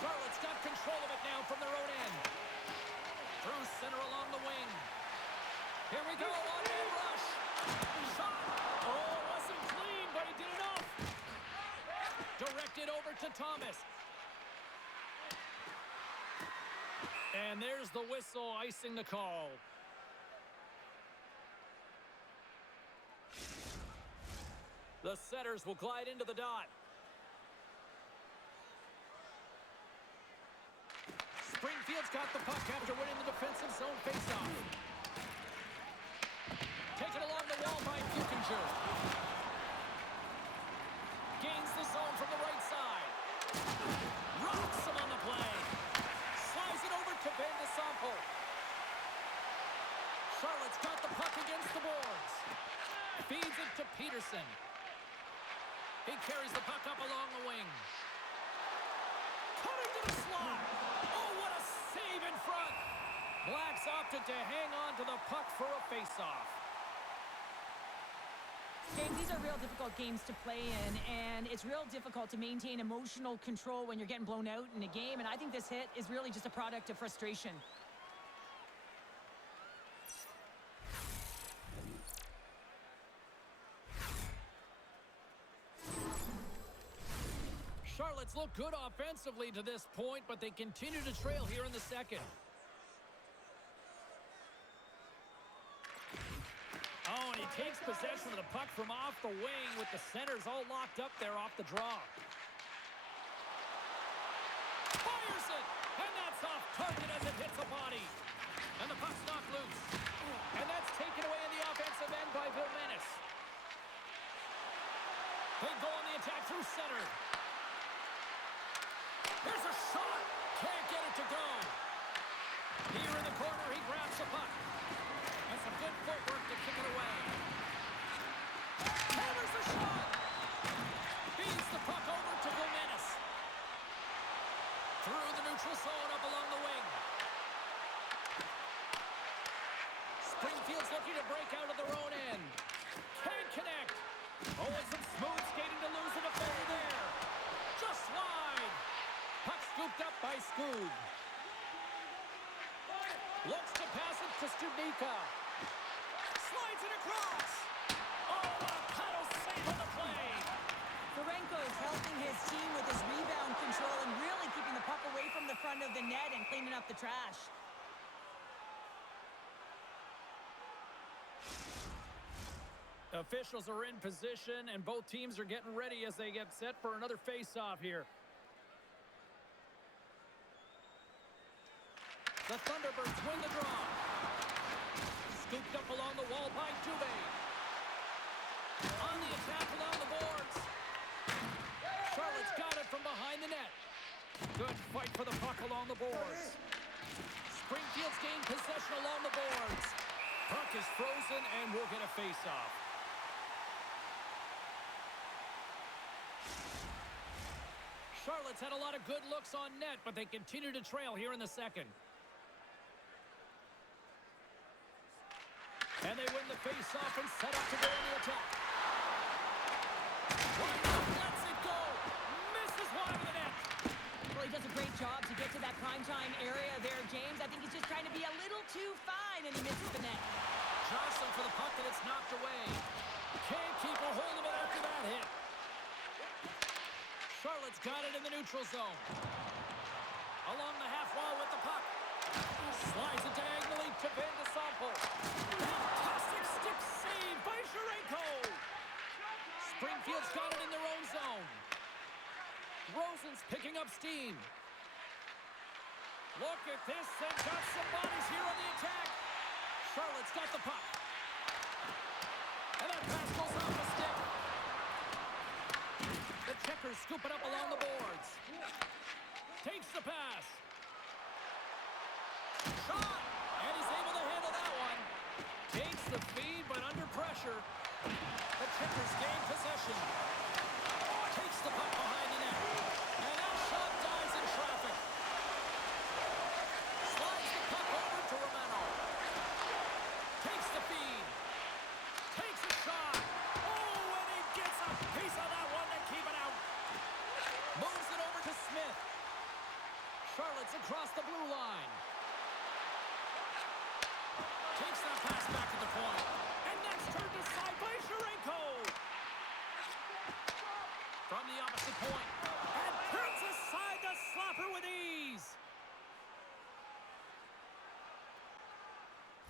Charlotte's got control of it now from their own end. Through center along the wing. Here we go, one-man rush. Shot. Oh, it wasn't clean, but he did enough. Directed over to Thomas. And there's the whistle icing the call. The setters will glide into the dot. Springfield's got the puck after winning the defensive zone faceoff. Taken along the wall by Buchinger. Gains the zone from the right side. Rocks him on the play. Slides it over to Ben DeSampo. Charlotte's got the puck against the boards. Feeds it to Peterson. He carries the puck up along the wing. Cutting to the slot. Oh, what a save in front. Blacks opted to hang on to the puck for a faceoff. James, these are real difficult games to play in, and it's real difficult to maintain emotional control when you're getting blown out in a game, and I think this hit is really just a product of frustration. Charlotte's look good offensively to this point, but they continue to trail here in the second. Oh, and he takes possession of the puck from off the wing with the centers all locked up there off the draw. Fires it, and that's off target as it hits a body. And the puck's knocked loose. And that's taken away in the offensive end by Vilmanis. They go on the attack through center. Here's a shot. Can't get it to go. Here in the corner, he grabs the puck. And some good footwork to kick it away. Hammers the shot. Feeds the puck over to Vilmanis. Through the neutral zone up along the wing. Springfield's looking to break out of their own end. Can't connect. Oh, and some smooth skating to lose a defender there. Just wide. Puck scooped up by Scoob. Looks to pass it to Studnicka. Slides it across. Oh, a paddle save on the play. Ferenko is helping his team with his rebound control and really keeping the puck away from the front of the net and cleaning up the trash. Officials are in position, and both teams are getting ready as they get set for another face-off here. The Thunderbirds win the draw. Scooped up along the wall by Dubé. On the attack along the boards. Charlotte's got it from behind the net. Good fight for the puck along the boards. Springfield's gained possession along the boards. Puck is frozen, and we'll get a face-off. Charlotte's had a lot of good looks on net, but they continue to trail here in the second. And they win the face-off and set up to go on the attack. White lets it go. Misses wide of the net. Well, he does a great job to get to that primetime area there, James. I think he's just trying to be a little too fine, and he misses the net. Jostling for the puck, and it's knocked away. Can't keep a hold of it after that hit. Charlotte's got it in the neutral zone. Along the half wall with the puck. Slides it diagonally to Van de Sample. Fantastic stick save by Sharenko. Springfield's got it in their own zone. Rosen's picking up steam. Look at this, and got some bodies here on the attack. Charlotte's got the puck. And that pass goes off the stick. The Checkers scoop it up along the boards. Takes the pass. Shot! And he's able to handle that one. Takes the feed, but under pressure. The Checkers gain possession. Takes the puck behind the net. And that shot dies in traffic. Slides the puck over to Romano. Takes the feed. Takes a shot. Oh, and he gets a piece of that one to keep it out. Moves it over to Smith. Charlotte's across the blue line. Takes that pass back to the point. And that's turned aside by Sharenko. From the opposite point. And turns aside the slapper with ease.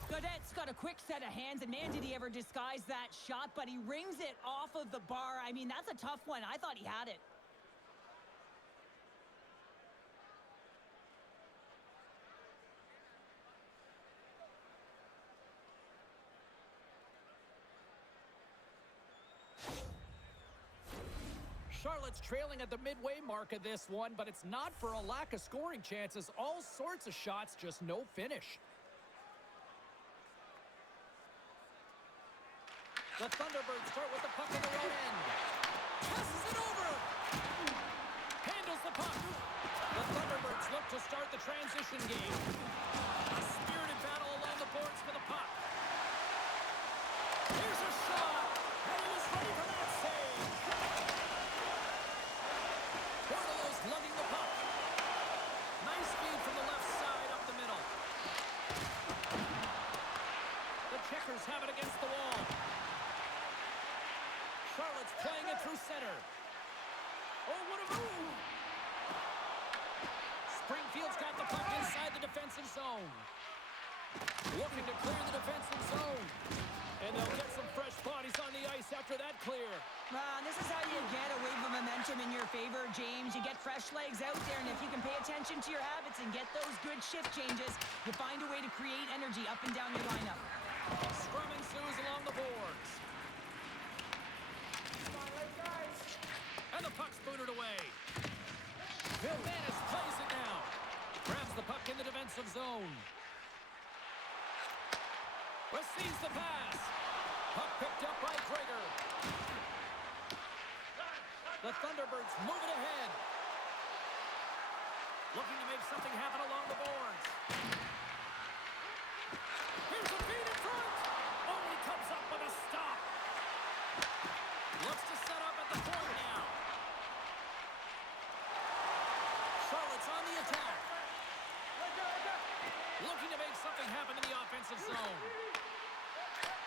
Gaudette's got a quick set of hands, and man, did he ever disguise that shot, but he rings it off of the bar. I mean, that's a tough one. I thought he had it. Charlotte's trailing at the midway mark of this one, but it's not for a lack of scoring chances. All sorts of shots, just no finish. The Thunderbirds start with the puck in their own end. Passes it over. Handles the puck. The Thunderbirds look to start the transition game. A spirited battle along the boards for the puck. Here's a shot. And he was ready for that save. Bordelow's lugging the puck. Nice feed from the left side up the middle. The Checkers have it against the wall. Charlotte's playing it through center. Oh, what a move! Springfield's got the puck inside the defensive zone. Looking to clear the defensive zone. And they'll get some fresh bodies on the ice after that clear. This is how you get a wave of momentum in your favor, James. You get fresh legs out there, and if you can pay attention to your habits and get those good shift changes, you find a way to create energy up and down your lineup. Scrum ensues along the boards. And the puck's booted away. Vilmanis plays it now. Grabs the puck in the defensive zone. Receives the pass. Puck picked up by Gregor. The Thunderbirds move it ahead. Looking to make something happen along the boards. Here's a feed in front. Only comes up with a stop. Looks to set up at the point now. Charlotte's on the attack. Looking to make something happen in the offensive zone.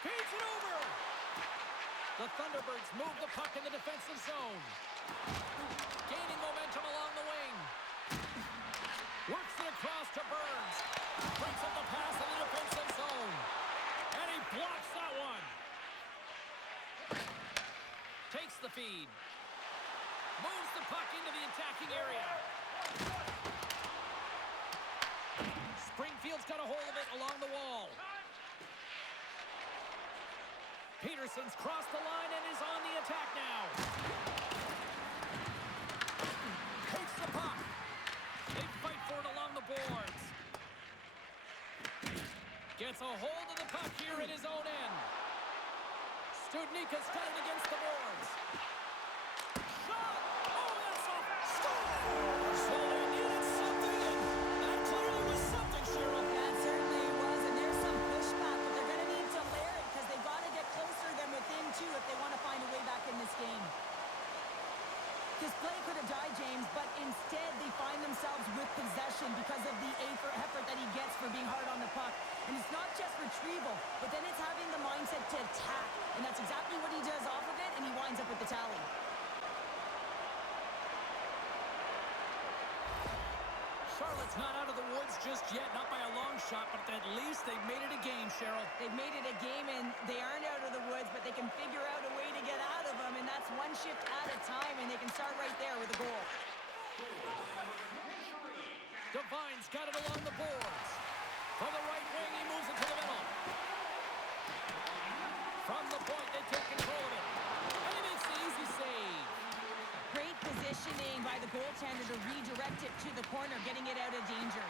Feeds it over. The Thunderbirds move the puck in the defensive zone. Gaining momentum along the wing. Works it across to Burns. Breaks up the pass in the defensive zone. And he blocks that one. Takes the feed. Moves the puck into the attacking area. Springfield's got a hold of it along the wall. Peterson's crossed the line and is on the attack now. Takes the puck. They fight for it along the boards. Gets a hold of the puck here at his own end. Studnika's got it against the boards. Shot! Oh, that's off. Score! So they needed something, and that clearly was something, Cheryl. That certainly was, and there's some pushback, but they're going to need to layer it because they've got to get closer than within two if they want to find a way back in this game. This play could have died, James, but instead they find themselves with possession because of the effort that he gets for being hard on the puck. And it's not just retrieval, but then it's having the mindset to attack. And that's exactly what he does off of it, and he winds up with the tally. Charlotte's not out of the woods just yet, not by a long shot, but at least they've made it a game, Cheryl. They've made it a game, and they aren't out of the woods, but they can figure out a way to get out of them, and that's one shift at a time, and they can start right there with a goal. Devine's got it along the boards. From the right wing, he moves it to the middle. From the point, they take control of it. And he makes the easy save. Great positioning by the goaltender to redirect it to the corner, getting it out of danger.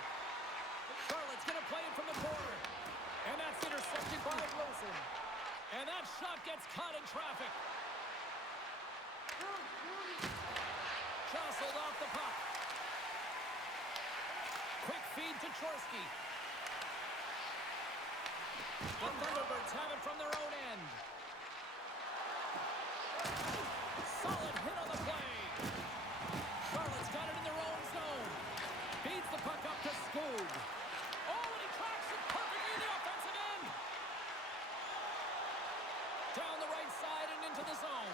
Charlotte's going to play it from the corner. And that's intercepted by Wilson. And that shot gets caught in traffic. Jostled off the puck. Quick feed to Chorsky. The Thunderbirds have it from their own end. Solid hit on the play. Charlotte's got it in their own zone. Feeds the puck up to Skoog. Oh, and he tracks it perfectly in the offensive end. Down the right side and into the zone.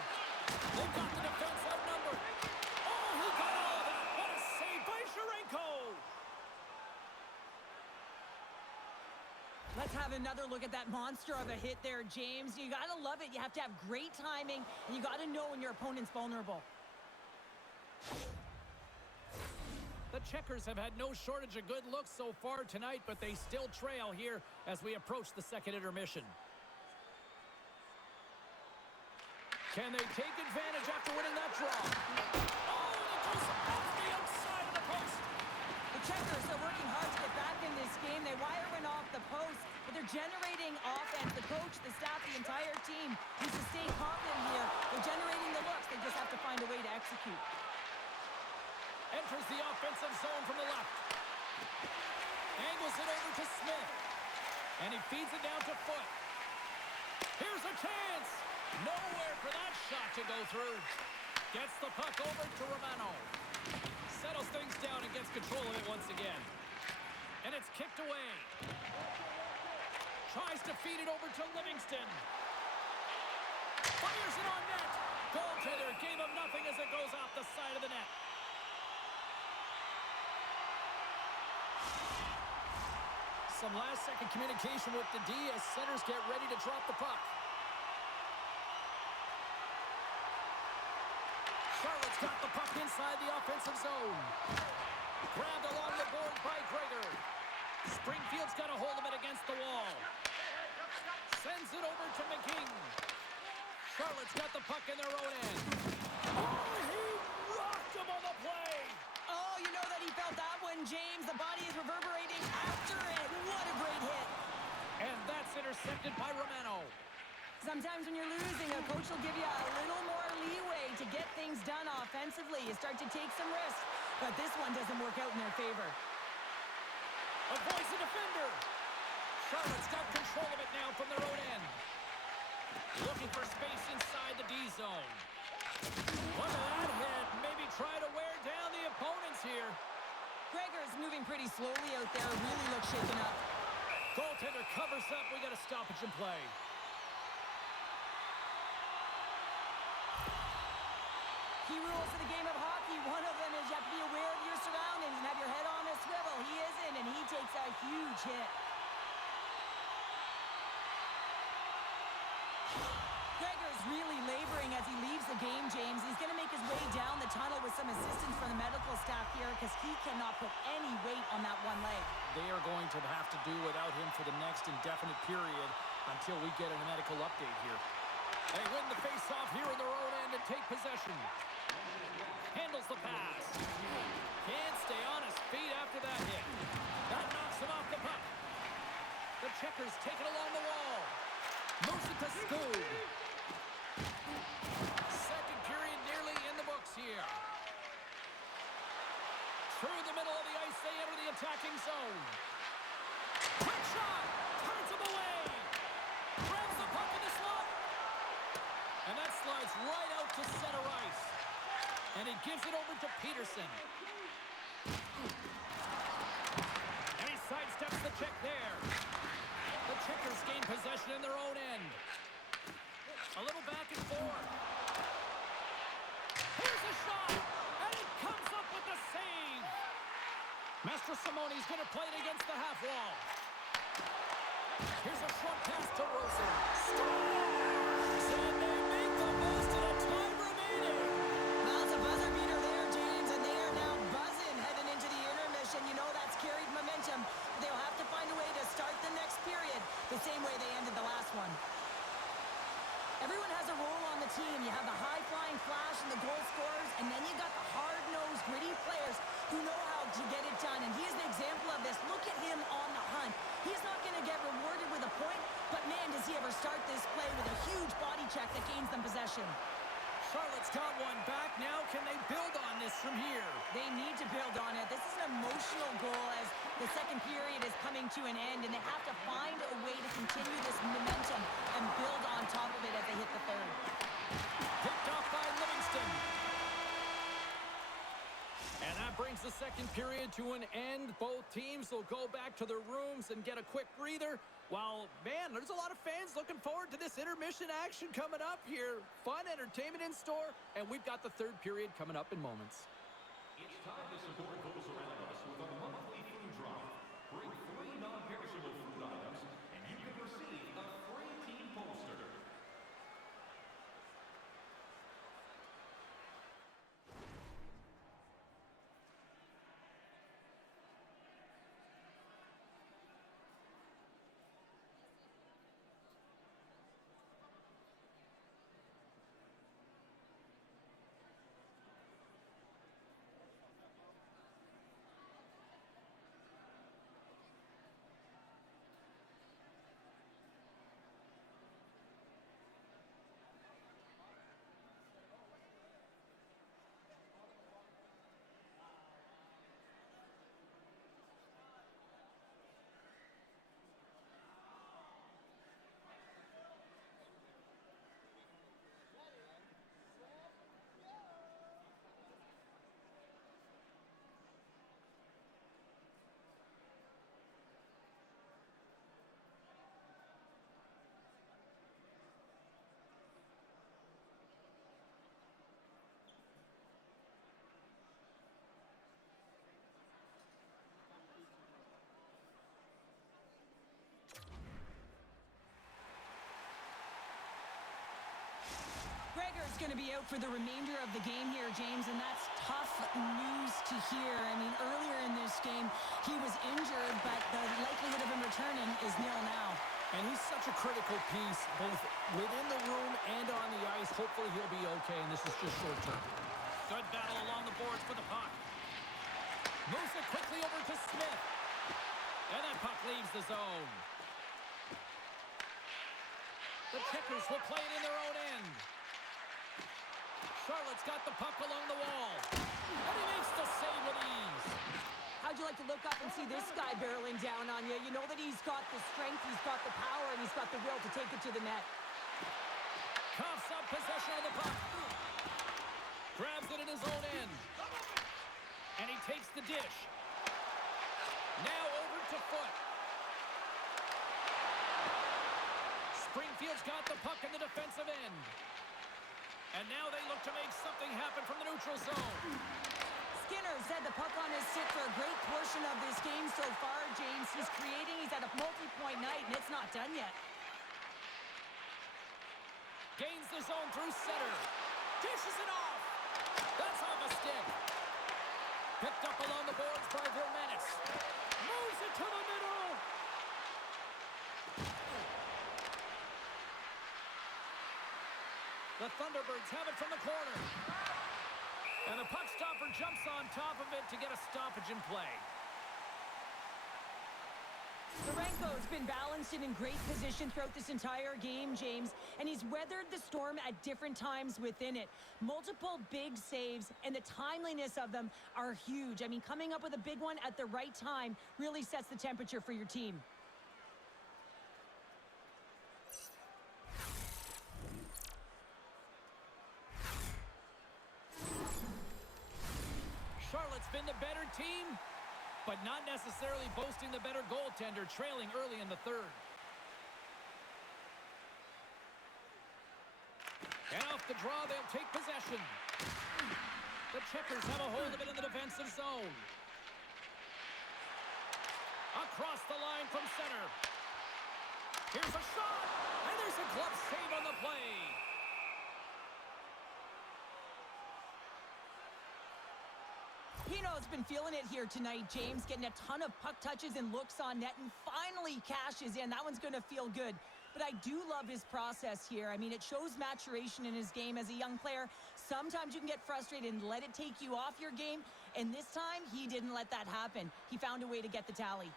They've got the defense outnumbered. Oh, he got all of that. What a save by Sharenko. Let's have another look at that monster of a hit there, James. You got to love it. You have to have great timing, and you got to know when your opponent's vulnerable. The Checkers have had no shortage of good looks so far tonight, but they still trail here as we approach the second intermission. Can they take advantage after winning that draw? Oh, and it goes off the outside of the post. The Checkers are working hard to get back in this game. They wire in off the post, but they're generating offense. The coach, the staff, the entire team needs to stay confident here. They're generating the looks. They just have to find a way to execute. Enters the offensive zone from the left. Angles it over to Smith. And he feeds it down to Foot. Here's a chance. Nowhere for that shot to go through. Gets the puck over to Romano. Settles things down and gets control of it once again. And it's kicked away. Tries to feed it over to Livingston. Fires it on net. Goaltender gave him nothing as it goes off the side of the net. Some last-second communication with the D as centers get ready to drop the puck. Charlotte's got the puck inside the offensive zone. Grabbed along the board by Gregor. Springfield's got a hold of it against the wall. Sends it over to McKing. Charlotte's got the puck in their own end. Oh, he rocked him on the play. Oh, you know that he felt that one, James. The body is reverberating after it. What a great hit. And that's intercepted by Romano. Sometimes when you're losing, a coach will give you a little more leeway to get things done offensively. You start to take some risks, but this one doesn't work out in their favor. Avoids the defender. Charlotte's got control of it now from their own end. Looking for space inside the D zone. Look at that hit. Maybe try to wear down the opponents here. Gregor's moving pretty slowly out there. Really looks shaken up. Goaltender covers up. We got a stoppage in play. Key rules of the game of hockey. One of them is you have to be aware of your surroundings and have your head on a swivel. He isn't, and he takes a huge hit. Gregor's really laboring as he leaves the game, James. He's going to make his way down the tunnel with some assistance from the medical staff here because he cannot put any weight on that one leg. They are going to have to do without him for the next indefinite period until we get a medical update here. They win the face-off here in their own end and take possession. Handles the pass. Can't stay on his feet after that hit. That knocks him off the puck. The checkers take it along the wall. Moves it to Scoog. Second period nearly in the books here. Through the middle of the ice, they enter the attacking zone. Quick shot! Turns him away! Grabs the puck in the slot! And that slides right out to center ice. And he gives it over to Peterson. And he sidesteps the check there. The checkers gain possession in their own end. A little back and forth. Here's a shot! And it comes up with the save! Master Simone's going to play it against the half wall. Here's a short pass to Rosen. Scores! And they make the most of the time remaining. Well, it's a buzzer beater there, James, and they are now buzzing heading into the intermission. You know that's carried momentum. They'll have to find a way to start the next period the same way they ended the last one. Everyone has a role on the team. You have the high-flying Flash and the goal scorers, and then you got the hard-nosed, gritty players who know how to get it done, and he is an example of this. Look at him on the hunt. He's not going to get rewarded with a point, but man, does he ever start this play with a huge body check that gains them possession. Charlotte's got one back. Now can they build on this from here? They need to build on it. This is an emotional goal as the second period is coming to an end, and they have to find a way to continue this momentum and build on top of it as they hit the third. Picked off by Livingston. And that brings the second period to an end. Both teams will go back to their rooms and get a quick breather. While, man, there's a lot of fans looking forward to this intermission action coming up here. Fun entertainment in store, and we've got the third period coming up in moments. It's time to support those around us with a monthly food drive. Bring 3 non-perishable food items, and you can receive a free team poster. Skinner's going to be out for the remainder of the game here, James, and that's tough news to hear. I mean, earlier in this game, he was injured, but the likelihood of him returning is nil now. And he's such a critical piece, both within the room and on the ice. Hopefully he'll be okay, and this is just short term. Good battle along the boards for the puck. Moves it quickly over to Smith. And that puck leaves the zone. The Checkers will play it in their own end. Charlotte's got the puck along the wall. And he makes the save with ease. How'd you like to look up and see this guy barreling down on you? You know that he's got the strength, he's got the power, and he's got the will to take it to the net. Coughs up possession of the puck. Grabs it in his own end. And he takes the dish. Now over to Foot. Springfield's got the puck in the defensive end. And now they look to make something happen from the neutral zone. Skinner's had the puck on his stick for a great portion of this game so far, James. He's creating, he's had a multi-point night, and it's not done yet. Gains the zone through center. Dishes it off. That's off a stick. Picked up along the boards by Vermenis. Moves it to the middle. The Thunderbirds have it from the corner. And the puck stopper jumps on top of it to get a stoppage in play. Steranko's been balanced and in great position throughout this entire game, James, and he's weathered the storm at different times within it. Multiple big saves, and the timeliness of them are huge. I mean, coming up with a big one at the right time really sets the temperature for your team. Charlotte's been the better team, but not necessarily boasting the better goaltender, trailing early in the third. And off the draw, they'll take possession. The Checkers have a hold of it in the defensive zone. Across the line from center. Here's a shot, and there's a glove save on the play. Pino's been feeling it here tonight, James, getting a ton of puck touches and looks on net, and finally cashes in. That one's going to feel good. But I do love his process here. I mean, it shows maturation in his game as a young player. Sometimes you can get frustrated and let it take you off your game, and this time he didn't let that happen. He found a way to get the tally.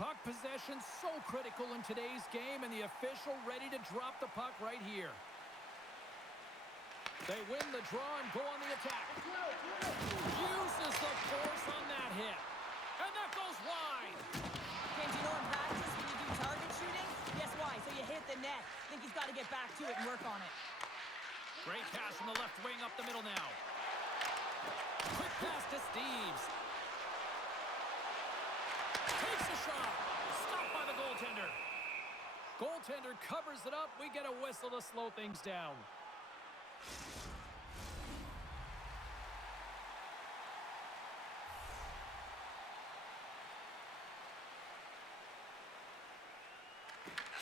Puck possession so critical in today's game, and the official ready to drop the puck right here. They win the draw and go on the attack. Uses the force on that hit. And that goes wide. James, you know in practice when you do target shooting, guess why? So you hit the net. I think he's got to get back to it and work on it. Great pass from the left wing up the middle now. Quick pass to Steves. Takes a shot. Stopped by the goaltender. Goaltender covers it up. We get a whistle to slow things down.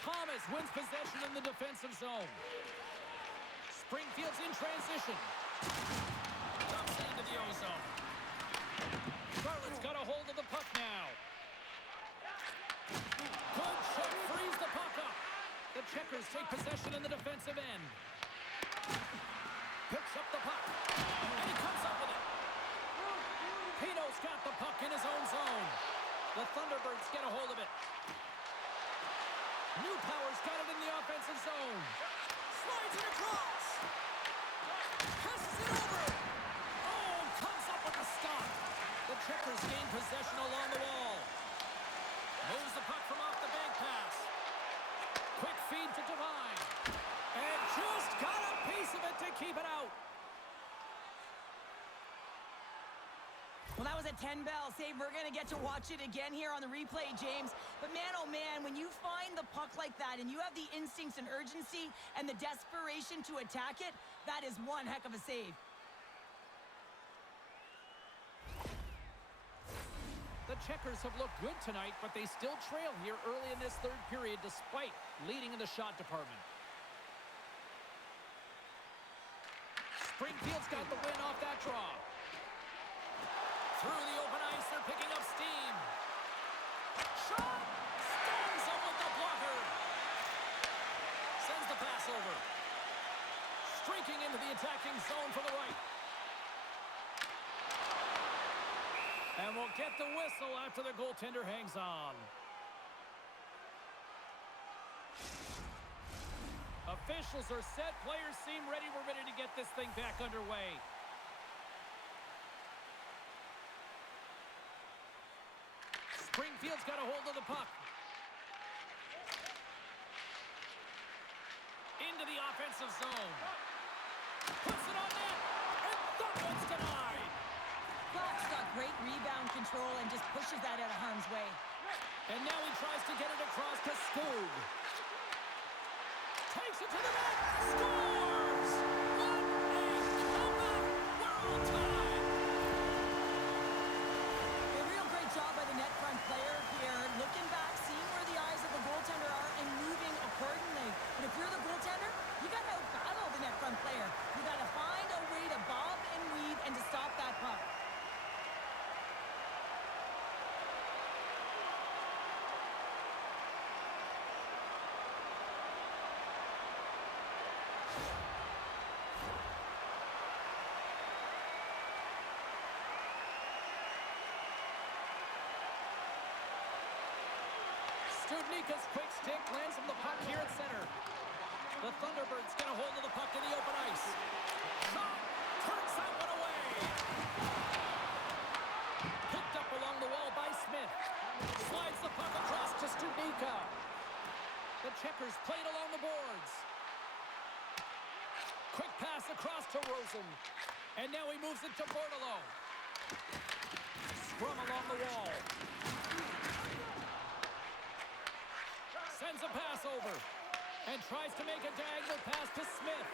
Thomas wins possession in the defensive zone. Springfield's in transition. Dumps it into the O-zone. Charlotte's got a hold of the puck now. Good check, frees the puck up. The Checkers take possession in the defensive end. Picks up the puck. And he comes up with it. Pino's got the puck in his own zone. The Thunderbirds get a hold of it. Newpower's got it in the offensive zone. Slides it across. Passes it over. Oh, comes up with a stop. The Checkers gain possession along the wall. Moves the puck from off the bank pass. Quick feed to Devine. And just got a piece of it to keep it out. Well, that was a 10-bell save. We're going to get to watch it again here on the replay, James. But man, oh man, when you find the puck like that and you have the instincts and urgency and the desperation to attack it, that is one heck of a save. The Checkers have looked good tonight, but they still trail here early in this third period despite leading in the shot department. Springfield's got the win off that draw. Through the open ice, they're picking up steam. Shot! Stones him with the blocker. Sends the pass over. Streaking into the attacking zone from the right. And we'll get the whistle after the goaltender hangs on. Officials are set. Players seem ready. We're ready to get this thing back underway. Springfield's got a hold of the puck. Into the offensive zone. Puts it on net. And that one's denied. Fox got great rebound control and just pushes that out of harm's way. And now he tries to get it across to Skoog. Takes it to the net. Scores! What a comeback! We're on time. A real great job by the net front player here. Looking back, seeing where the eyes of the goaltender are and moving accordingly. But if you're the goaltender, you got to out-battle the net front player. You got to find a way to bob and weave and to stop that puck. Studnika's quick stick lands from the puck here at center. The Thunderbirds get a hold of the puck in the open ice. Shot! Turns that one away! Picked up along the wall by Smith. Slides the puck across to Studnika. The Checkers played along the boards. Quick pass across to Rosen. And now he moves it to Bordelot. Scrum along the wall. Sends a pass over and tries to make a diagonal pass to Smith.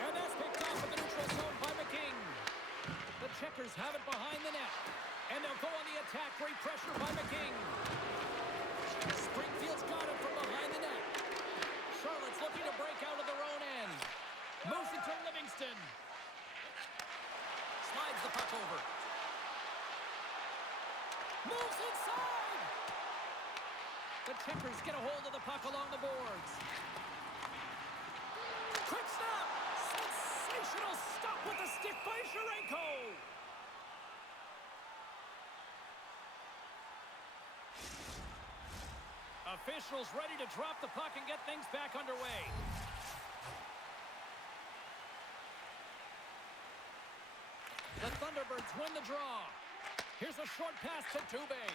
And that's picked off in the neutral zone by McKing. The Checkers have it behind the net. And they'll go on the attack. Great pressure by McKing. Springfield's got it from behind the net. Charlotte's looking to break out of their own end. Moves it to Livingston. Slides the puck over. Moves inside. The Checkers get a hold of the puck along the boards. Quick snap! Sensational stop with the stick by Sharenko! Officials ready to drop the puck and get things back underway. The Thunderbirds win the draw. Here's a short pass to Dubé.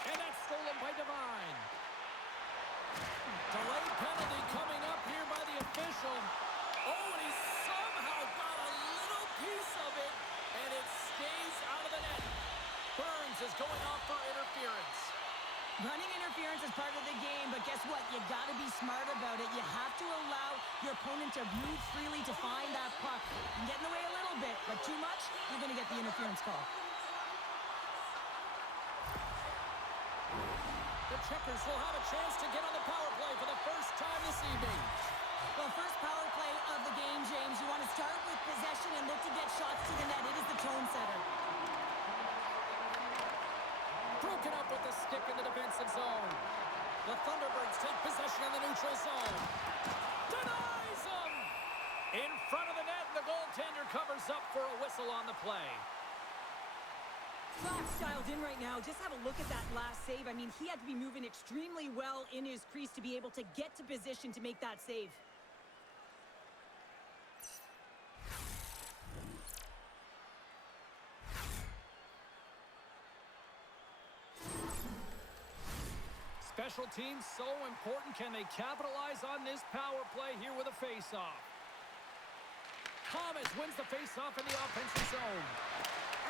And that's stolen by Devine. Delayed penalty coming up here by the official. Oh, and he somehow got a little piece of it, and it stays out of the net. Burns is going off for interference. Running interference is part of the game, but guess what? You got to be smart about it. You have to allow your opponent to move freely to find that puck. You can get in the way a little bit, but too much, you're going to get the interference call. The Checkers will have a chance to get on the power play for the first time this evening. Well, first power play of the game, James. You want to start with possession and look to get shots to the net. It is the tone setter. Broken up with the stick in the defensive zone. The Thunderbirds take possession in the neutral zone. Denies them! In front of the net, the goaltender covers up for a whistle on the play. Fox dialed in right now. Just have a look at that last save. I mean, he had to be moving extremely well in his crease to be able to get to position to make that save. Special teams so important. Can they capitalize on this power play here with a face-off? Thomas wins the face-off in the offensive zone.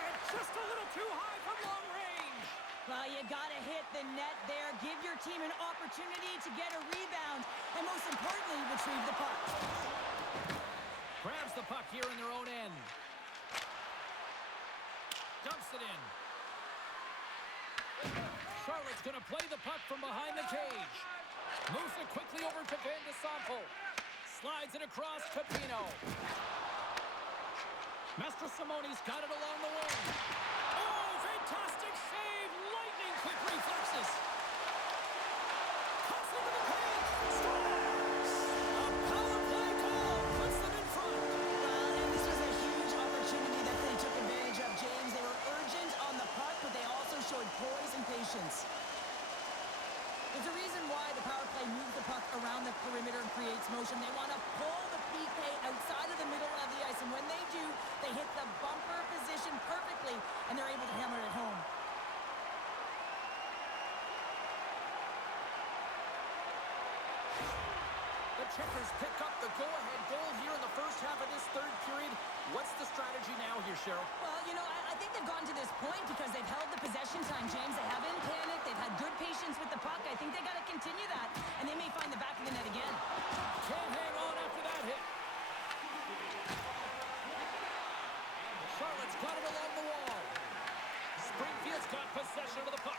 And just a little too high from long range. Well, you got to hit the net there. Give your team an opportunity to get a rebound. And most importantly, retrieve the puck. Grabs the puck here in their own end. Dumps it in. Charlotte's going to play the puck from behind the cage. Moves it quickly over to Van de Sampo. Slides it across to Pino. Master Simone's got it along the wing. Oh, fantastic save! Lightning quick reflexes. Cuts into the paint. Scores! A power play goal puts them in front. And this was a huge opportunity that they took advantage of, James. They were urgent on the puck, but they also showed poise and patience. There's a reason why the power play moves the puck around the perimeter and creates motion. They want to pull the PK outside of the middle of the ice, and when they do, they hit the bumper position perfectly, and they're able to hammer it home. The Checkers pick up the go-ahead goal here in the first half of this third period. What's the strategy now here, Cheryl? Well, you know, I think they've gotten to this point because they've held the possession time, James. They haven't panicked. They've had good patience with the puck. I think they got to continue that, and they may find the back of the net again. Can't hang on after that hit. Charlotte's got it along the wall. Springfield's got possession of the puck.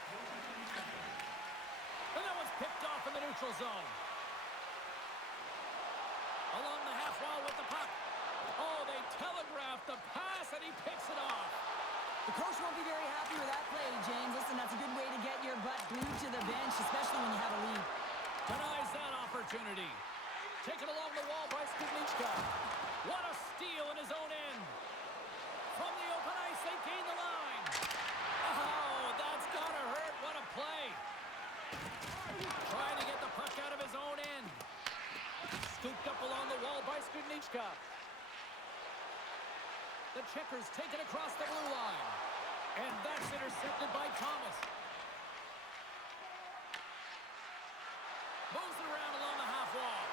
And that one's picked off in the neutral zone. Along the half wall with the puck. Oh, they telegraphed the pass, and he picks it off. The coach won't be very happy with that play, James. Listen, that's a good way to get your butt glued to the bench, especially when you have a lead. Denies that opportunity. Taken along the wall by Skrzynka. What a steal in his own end. From the open ice, they gain the line. Oh, that's gotta hurt. What a play. Trying to get the puck out of his own end. Scooped up along the wall by Skrzynka. The Checkers take it across the blue line. And that's intercepted by Thomas. Moves it around along the half wall.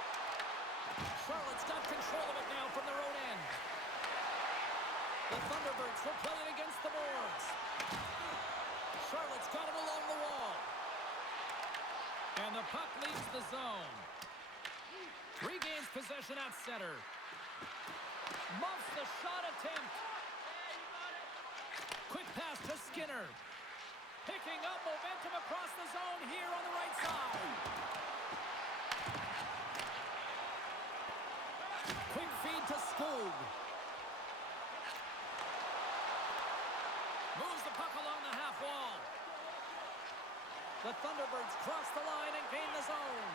Charlotte's got control of it now from their own end. The Thunderbirds will play it against the boards. Charlotte's got it along the wall. And the puck leaves the zone. Regains possession at center. Muffs the shot attempt. Quick pass to Skinner. Picking up momentum across the zone here on the right side. Quick feed to Skoog. Moves the puck along the half wall. The Thunderbirds cross the line and gain the zone.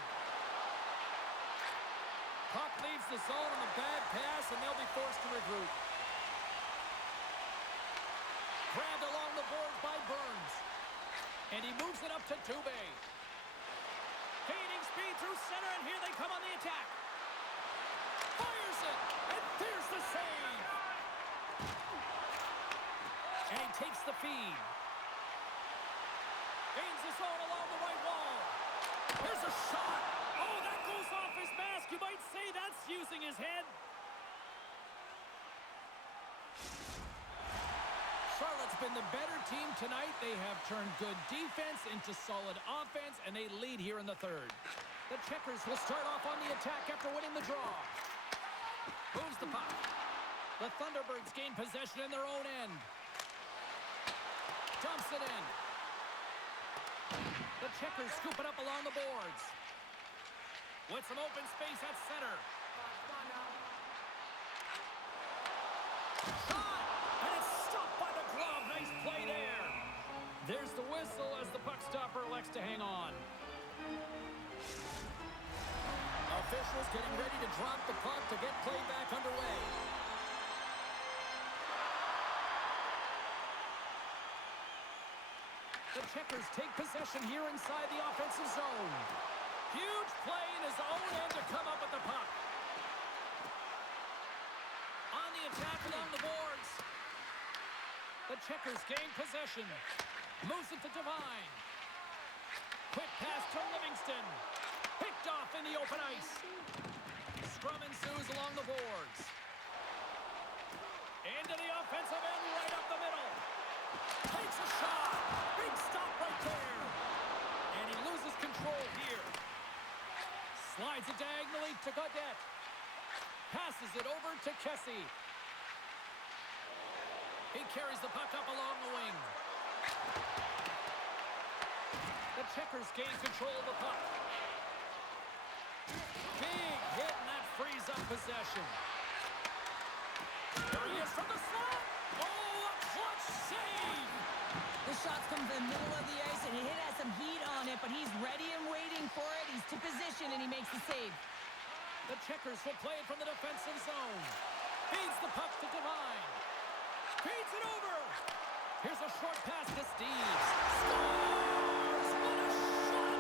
Puck leaves the zone on a bad pass, and they'll be forced to regroup. Grabbed along the boards by Burns. And he moves it up to Dubé. Gaining speed through center, and here they come on the attack. Fires it, and there's the save. And he takes the feed. Gains the zone along the right wall. Here's a shot. Oh, that goes off his mask. You might say that's using his head. Charlotte's been the better team tonight. They have turned good defense into solid offense, and they lead here in the third. The Checkers will start off on the attack after winning the draw. Moves the puck. The Thunderbirds gain possession in their own end. Dumps it in. The Checkers scoop it up along the boards. With some open space at center. Shot! And it's stopped by the glove. Nice play there. There's the whistle as the puck stopper elects to hang on. Officials getting ready to drop the puck to get play back underway. The Checkers take possession here inside the offensive zone. Huge play in his own end to come up with the puck. On the attack along the boards. The Checkers gain possession. Moves it to Devine. Quick pass to Livingston. Picked off in the open ice. Scrum ensues along the boards. Into the offensive end right up the middle. Takes a shot. Big stop right there. And he loses control here. Slides it diagonally to Gaudette. Passes it over to Kessie. He carries the puck up along the wing. The Checkers gain control of the puck. Big hit, and that frees up possession. There he is from the slot. Oh, a clutch save. The shots come from the middle of the ice, and it has some heat on it, but he's ready and waiting for it. He's to position, and he makes the save. The Checkers will play it from the defensive zone. Feeds the puck to Devine. Feeds it over. Here's a short pass to Steves. Scores! What a shot!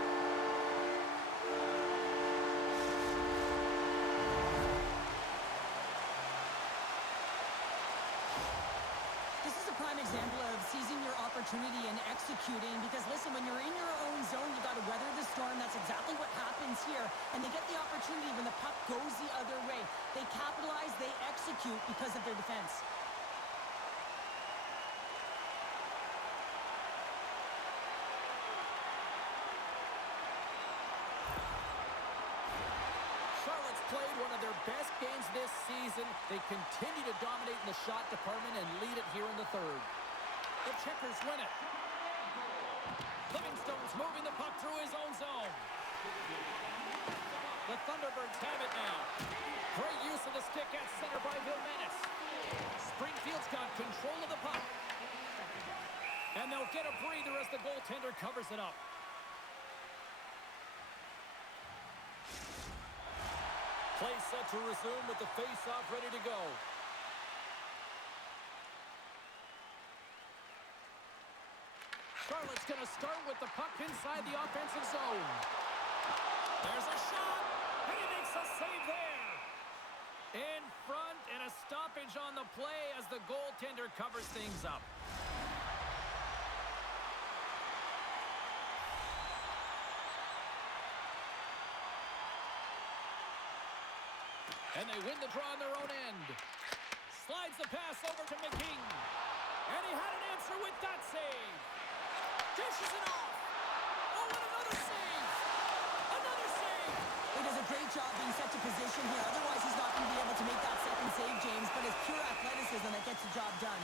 This is a prime example of seizing your opportunity and executing because, listen, when you're in your own zone, you got to weather the storm. That's exactly what happens here. And they get the opportunity when the puck goes the other way. They capitalize, they execute because of their defense. Charlotte's played one of their best games this season. They continue to dominate in the shot department and lead it here in the third. The Checkers win it. Livingstone's moving the puck through his own zone. The Thunderbirds have it now. Great use of the stick at center by Vilmenis. Springfield's got control of the puck. And they'll get a breather as the goaltender covers it up. Play set to resume with the face-off ready to go. Charlotte's going to start with the puck inside the offensive zone. There's a shot, and he makes a save there. In front, and a stoppage on the play as the goaltender covers things up. And they win the draw on their own end. Slides the pass over to McKing. And he had an answer with that save. Dishes it off. Oh, and another save. Another save. He does a great job being set to position here. Otherwise, he's not going to be able to make that second save, James. But it's pure athleticism that gets the job done.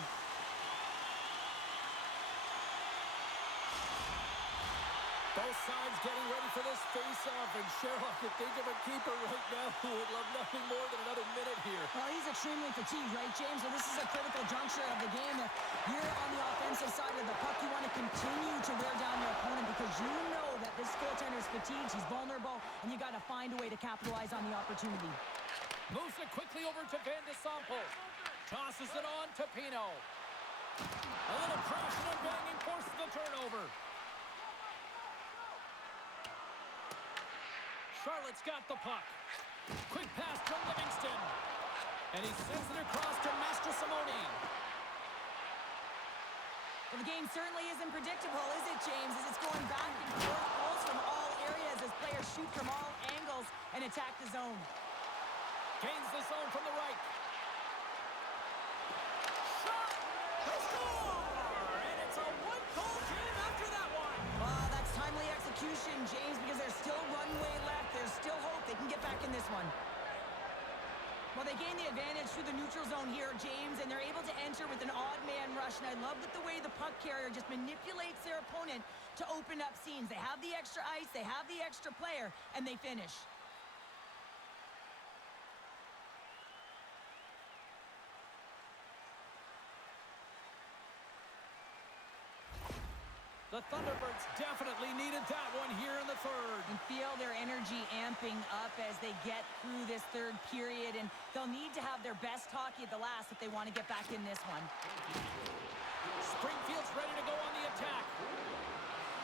Both sides getting ready for this face-off, and Cheryl, I could think of a keeper right now who would love nothing more than another minute here. Well, he's extremely fatigued, right, James? So this is a critical juncture of the game. If you're on the offensive side of the puck, you want to continue to wear down your opponent because you know that this goaltender is fatigued, he's vulnerable, and you got to find a way to capitalize on the opportunity. Moves it quickly over to Van de Sample. Tosses it on to Pino. A little crashing and banging forces the turnover. Charlotte's got the puck. Quick pass to Livingston. And he sends it across to Master Simone. Well, the game certainly isn't predictable, is it, James? As it's going back and forth, goals from all areas as players shoot from all angles and attack the zone. Gains the zone from the right. Shot! They score! And it's a one-goal game after that one. That's timely execution, James, because there's still runway left. There's still hope they can get back in this one. Well, they gain the advantage through the neutral zone here, James, and they're able to enter with an odd man rush. And I love the way the puck carrier just manipulates their opponent to open up scenes. They have the extra ice, they have the extra player, and they finish. The Thunderbirds definitely needed that one here in the third. And feel their energy amping up as they get through this third period, and they'll need to have their best hockey at the last if they want to get back in this one. Springfield's ready to go on the attack.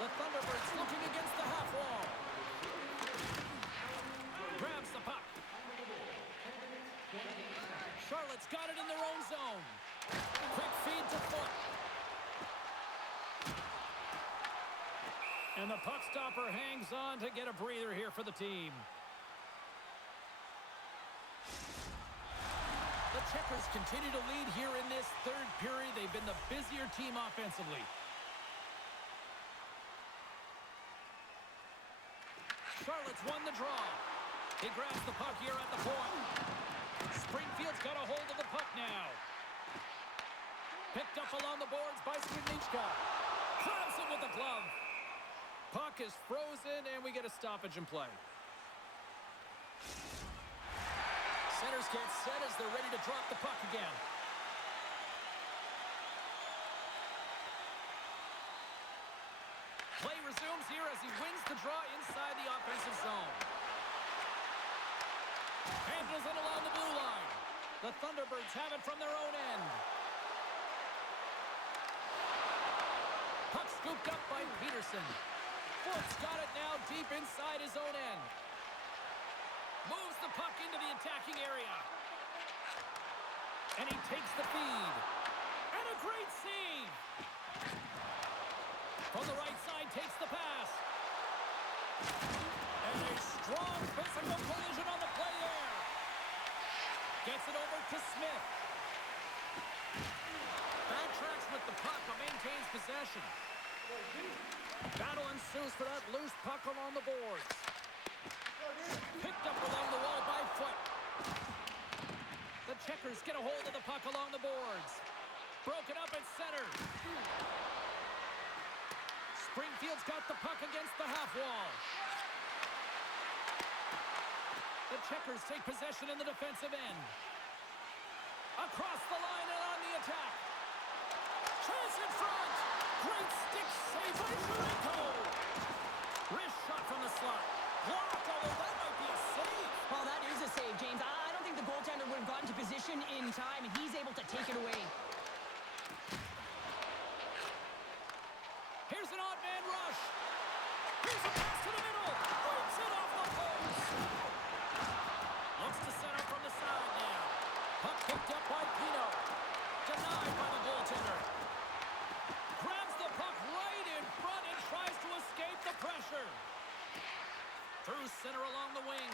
The Thunderbirds looking against the half wall. Grabs the puck. Charlotte's got it in their own zone. Quick feed to Foot. And the puck stopper hangs on to get a breather here for the team. The Checkers continue to lead here in this third period. They've been the busier team offensively. Charlotte's won the draw. He grabs the puck here at the point. Springfield's got a hold of the puck now. Picked up along the boards by Skrinichka. Grabs it with the glove. Puck is frozen, and we get a stoppage in play. Centers get set as they're ready to drop the puck again. Play resumes here as he wins the draw inside the offensive zone. Handles it along the blue line. The Thunderbirds have it from their own end. Puck scooped up by Peterson. Foot's got it now deep inside his own end. Moves the puck into the attacking area. And he takes the feed. And a great save. From the right side, takes the pass. And a strong physical collision on the play there. Gets it over to Smith. Backtracks with the puck but maintains possession. Battle ensues for that loose puck along the boards. Picked up along the wall by Foot. The Checkers get a hold of the puck along the boards. Broken up at center. Springfield's got the puck against the half wall. The Checkers take possession in the defensive end. Across the line and on the attack. Chance in front. Great stick save by Jericho. Wrist shot from the slot. Blocked, although that might be a save. Well, that is a save, James. I don't think the goaltender would have gotten to position in time, and he's able to take it away. Here's an odd man rush. Here's a pass to the middle. Breaks it off the post. Looks to set up from the side now. Puck picked up by Pino. Denied by the goaltender. Grabs the puck right in front and tries to escape the pressure. Through center along the wing.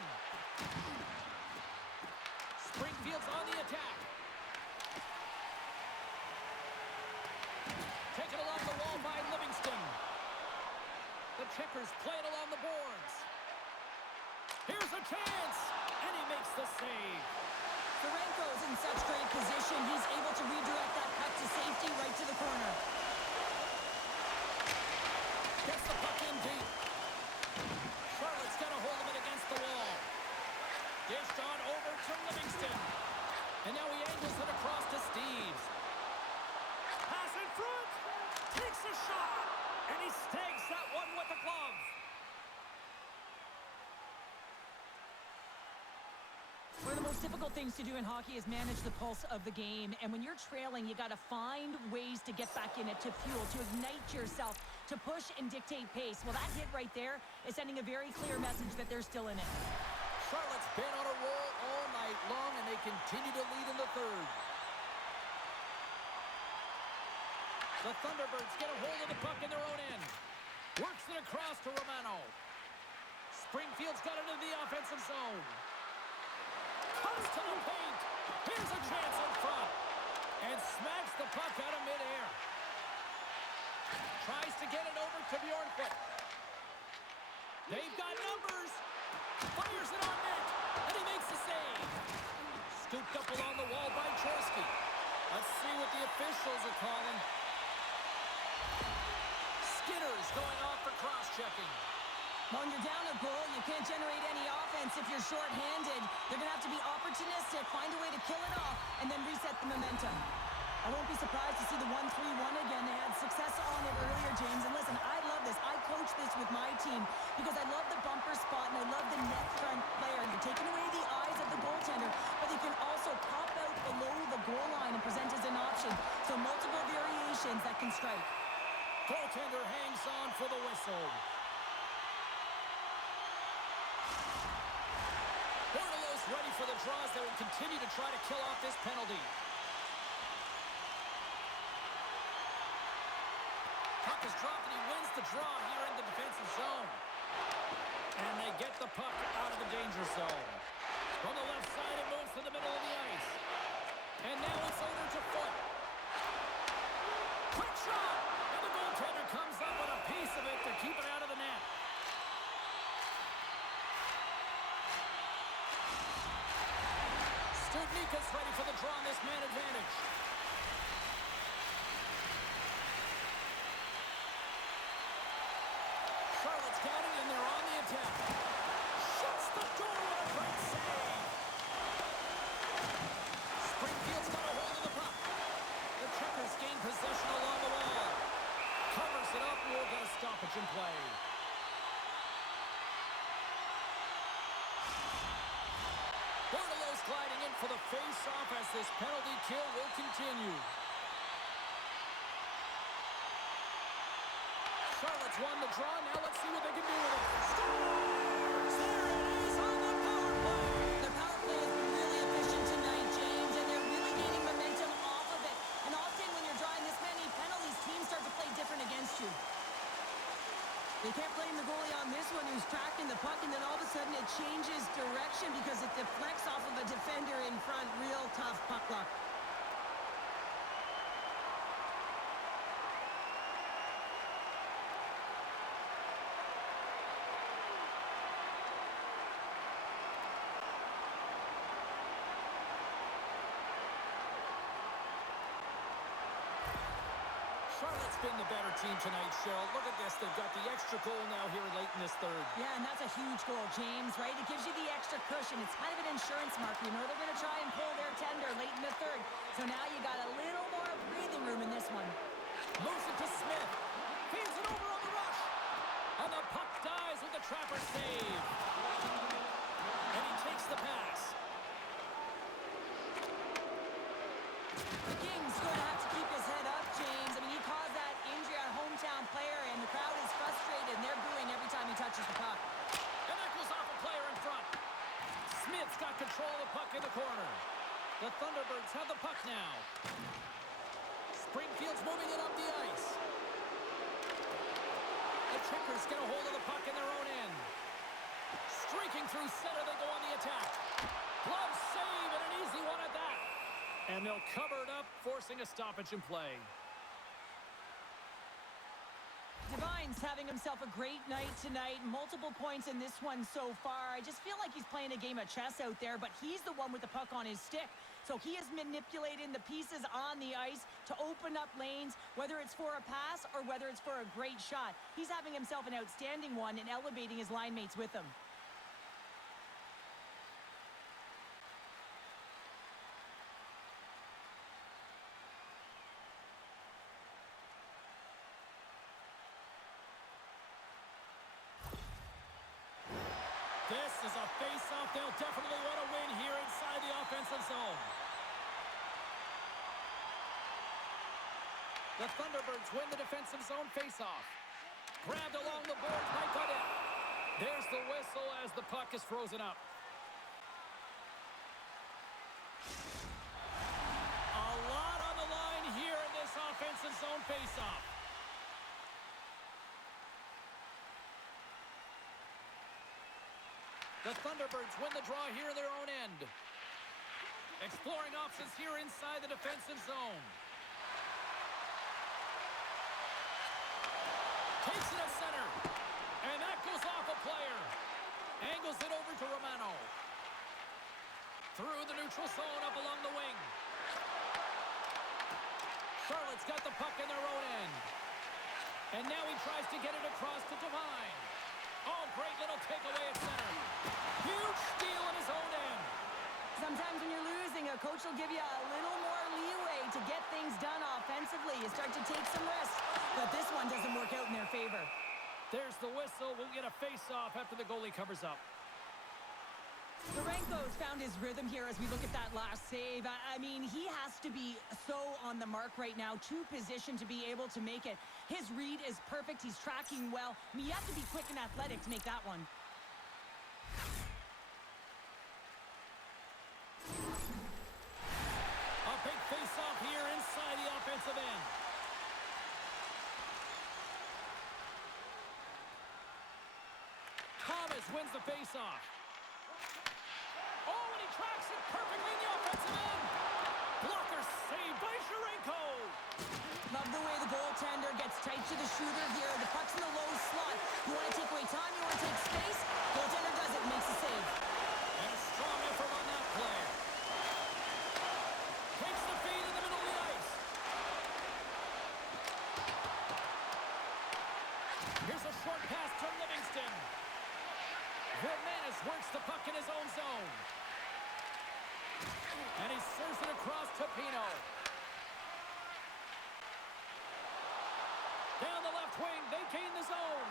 Springfield's on the attack. Taken along the wall by Livingston. The Checkers play it along the boards. Here's a chance, and he makes the save. Ferenko's in such great position. He's able to redirect that puck to safety right to the corner. Gets the puck in deep. Charlotte's got a hold of it against the wall. Dished on over to Livingston. And now he angles it across to Steves. Pass in front. Takes a shot. And he snags that one with the glove. One of the most difficult things to do in hockey is manage the pulse of the game. And when you're trailing, you got to find ways to get back in it, to fuel, to ignite yourself, to push and dictate pace. Well, that hit right there is sending a very clear message that they're still in it. Charlotte's been on a roll all night long, and they continue to lead in the third. The Thunderbirds get a hold of the puck in their own end. Works it across to Romano. Springfield's got it into the offensive zone. Comes to the paint. Here's a chance in front. And smacks the puck out of midair. Tries to get it over to Bjornfoot. They've got numbers. Fires it on net. And he makes the save. Scooped up along the wall by Chorsky. Let's see what the officials are calling. Skinner's going off for cross-checking. When you're down a goal, you can't generate any offense if you're short-handed. They're going to have to be opportunistic, find a way to kill it off, and then reset the momentum. I won't be surprised to see the 1-3-1 again. They had success on it earlier, James. And listen, I love this. I coach this with my team because I love the bumper spot and I love the net front player. You're taking away the eyes of the goaltender, but they can also pop out below the goal line and present as an option. So multiple variations that can strike. Goaltender hangs on for the whistle. Bortolo's ready for the draws. They will continue to try to kill off this penalty. Puck is dropped and he wins the draw here in the defensive zone. And they get the puck out of the danger zone. From the left side, it moves to the middle of the ice. And now it's over to Foot. Quick shot! And the goaltender comes up with a piece of it to keep it out of the net. Studnika's ready for the draw on this man advantage. gliding in for the face-off as this penalty kill will continue. Charlotte's won the draw. Now let's see what they can do with it. Scores! There it is on the power play. Their power play has been really efficient tonight, James, and they're really gaining momentum off of it. And often when you're drawing this many penalties, teams start to play different against you. They can't blame the goalie on this one who's tracking the puck, and then all of a sudden it changes direction because it deflects off of a defender in front. Real tough puck luck. Charlotte's been the better team tonight, Cheryl. Look at this. They've got the extra goal now here late in this third. Yeah, and that's a huge goal, James, right? It gives you the extra cushion. It's kind of an insurance mark. You know they're going to try and pull their tender late in the third. So now you got a little more breathing room in this one. Moves it to Smith. Feeds it over on the rush. And the puck dies with the trapper save. And he takes the pass. The Kings going to have to keep his head up, James. I mean, he caused that injury on a hometown player, and the crowd is frustrated, and they're booing every time he touches the puck. And that goes off a player in front. Smith's got control of the puck in the corner. The Thunderbirds have the puck now. Springfield's moving it up the ice. The Trickers get a hold of the puck in their own end. Streaking through center, they go on the attack. Glove save, and an easy one at that. And they'll cover it up, forcing a stoppage in play. Devine's having himself a great night tonight. Multiple points in this one so far. I just feel like he's playing a game of chess out there, but he's the one with the puck on his stick. So he is manipulating the pieces on the ice to open up lanes, whether it's for a pass or whether it's for a great shot. He's having himself an outstanding one and elevating his line mates with him. This is a face-off they'll definitely want to win here inside the offensive zone. The Thunderbirds win the defensive zone face-off. Grabbed along the boards by Goodell. There's the whistle as the puck is frozen up. A lot on the line here in this offensive zone face-off. The Thunderbirds win the draw here in their own end. Exploring options here inside the defensive zone. Takes it at center. And that goes off a player. Angles it over to Romano. Through the neutral zone up along the wing. Charlotte's got the puck in their own end. And now he tries to get it across to Devine. Oh, great little takeaway at center. Huge steal in his own end. Sometimes when you're losing, a coach will give you a little more leeway to get things done offensively. You start to take some risks, but this one doesn't work out in their favor. There's the whistle. We'll get a face-off after the goalie covers up. Steranko's found his rhythm here as we look at that last save. I mean, he has to be so on the mark right now, to position to be able to make it. His read is perfect. He's tracking well. I mean, you have to be quick and athletic to make that one. A big face-off here inside the offensive end. Thomas wins the face-off. Oh, and he tracks it perfectly in the offensive end. Blocker saved by Steranko. Love the way the goaltender gets tight to the shooter here. The puck's in the low slot. You want to take away time, you want to take space. Goaltender does it and makes a save. And a strong effort on that play. Takes the feed in the middle of the ice. Here's a short pass to Livingston. Jimenez works the puck in his own zone. And he serves it across to Pino. Down the left wing, they gain the zone.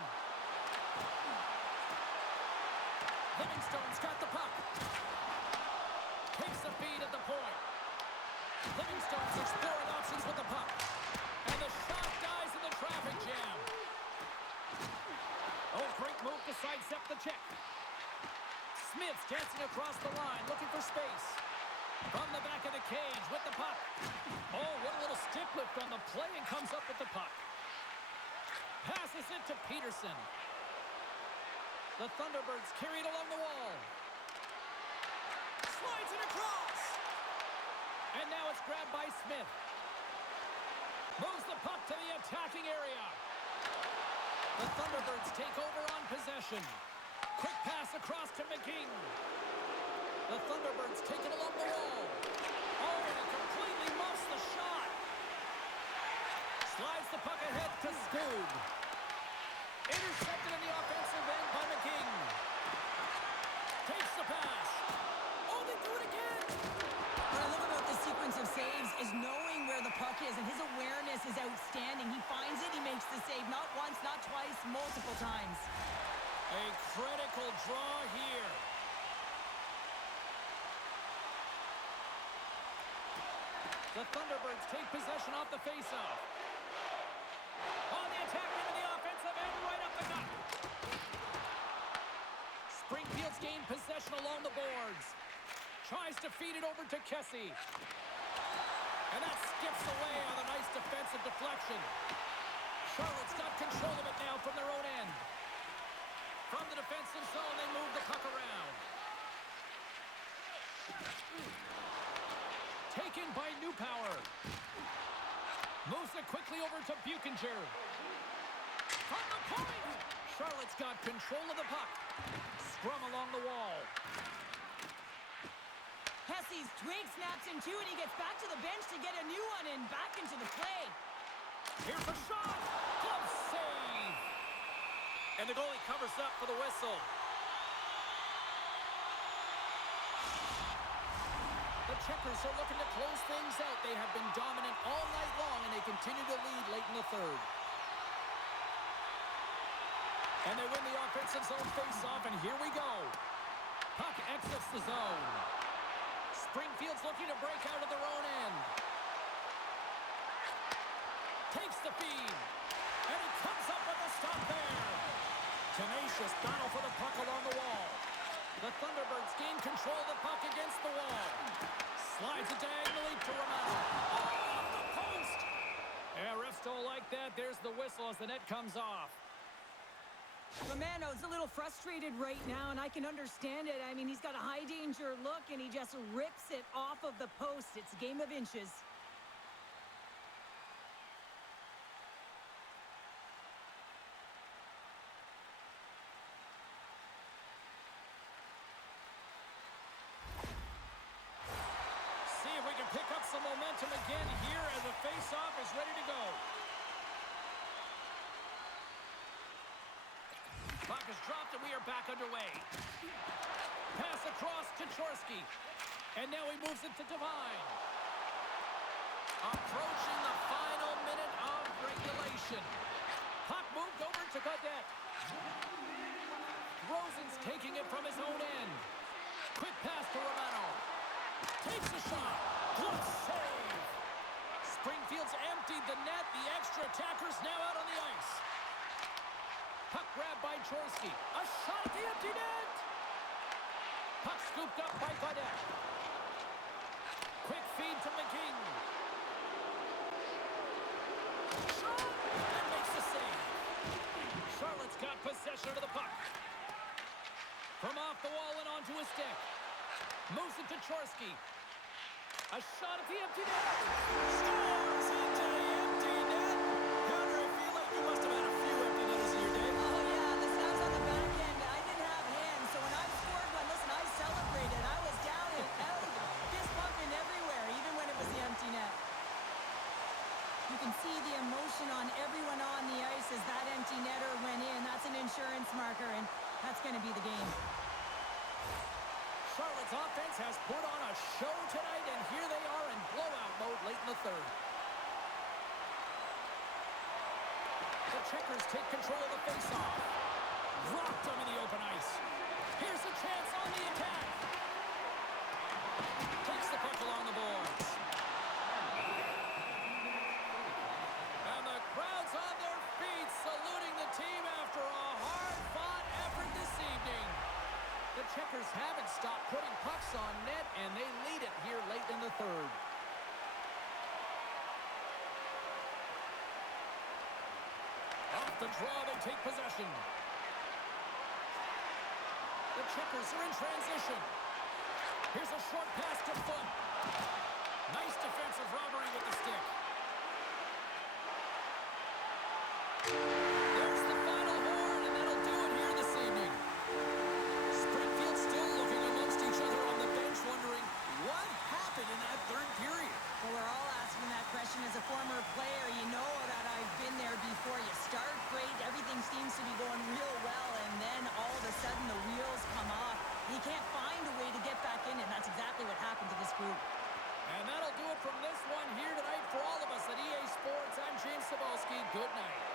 Livingstone's got the puck. Takes the feed at the point. Livingstone's exploring options with the puck. And the shot dies in the traffic jam. Oh, great move to sidestep the check. Smith's dancing across the line, looking for space. From the back of the cage with the puck. Oh, what a little stick lift on the play and comes up with the puck. Passes it to Peterson. The Thunderbirds carry it along the wall. Slides it across. And now it's grabbed by Smith. Moves the puck to the attacking area. The Thunderbirds take over on possession. Quick pass across to McGing. The Thunderbirds take it along the wall. Oh, and it completely muffs the shot. Slides the puck ahead to Skoog. Intercepted in the offensive end by McGing. Takes the pass. Oh, they do it again. What I love about this sequence of saves is knowing where the puck is, and his awareness is outstanding. He finds it, he makes the save, not once, not twice, multiple times. A critical draw here. The Thunderbirds take possession off the faceoff. On the attack into the offensive end, right up the gut. Springfield's gained possession along the boards. Tries to feed it over to Kessie. And that skips away on a nice defensive deflection. Charlotte's got control of it now from their own end. From the defensive zone, they move the puck around. Taken by Newpower. Moves it quickly over to Buchinger. From the point! Charlotte's got control of the puck. Scrum along the wall. Hesse's twig snaps in two, and he gets back to the bench to get a new one and back into the play. Here's a shot. Glove save. And the goalie covers up for the whistle. The Checkers are looking to close things out. They have been dominant all night long, and they continue to lead late in the third. And they win the offensive zone face-off, and here we go. Puck exits the zone. Springfield's looking to break out of their own end. Takes the feed. And he comes up with a stop there. Tenacious battle for the puck along the wall. The Thunderbirds gain control of the puck against the wall. Slides it diagonally to Romano. Oh, off the post! Yeah, refs don't like that. There's the whistle as the net comes off. Romano's a little frustrated right now, and I can understand it. I mean, he's got a high-danger look, and he just rips it off of the post. It's a game of inches. See if we can pick up some momentum again here as the face-off is ready to go. Puck is dropped and we are back underway. Pass across to Chorsky. And now he moves it to Devine. Approaching the final minute of regulation. Puck moved over to Gaudette. Rosen's taking it from his own end. Quick pass to Romano. Takes the shot. Good save. Springfield's emptied the net. The extra attackers now out on the ice. Puck grabbed by Chorsky. A shot at the empty net. Puck scooped up by Gaudette. Quick feed to McGing. Shot! And makes the save. Charlotte's got possession of the puck. From off the wall and onto a stick. Moves it to Chorsky. A shot at the empty net. Scores into the empty net. Hunter, I feel like you must have had a few empty netters in your day. Oh, yeah, listen, I was on the back end. I didn't have hands, so when I scored one, listen, I celebrated. I was down and out, fist pumping everywhere, even when it was the empty net. You can see the emotion on everyone on the ice as that empty netter went in. That's an insurance marker, and that's going to be the game. Charlotte's offense has put on a show tonight, and here they are in blowout mode late in the third. The Checkers take control of the faceoff. Rocked them in the open ice. Here's a chance on the attack. haven't stopped putting pucks on net, and they lead it here late in the third. Off the draw, they take possession. The Checkers are in transition. Here's a short pass to Foot. Nice defensive robbery with the stick. There's the final horn, and that'll do it here this evening. Springfield still looking amongst each other on the bench, wondering what happened in that third period. Well, we're all asking that question as a former player. You know that I've been there before. You start great, everything seems to be going real well, and then all of a sudden the wheels come off. You can't find a way to get back in, and that's exactly what happened to this group. And that'll do it from this one here tonight. For all of us at EA Sports, I'm James Cebulski. Good night.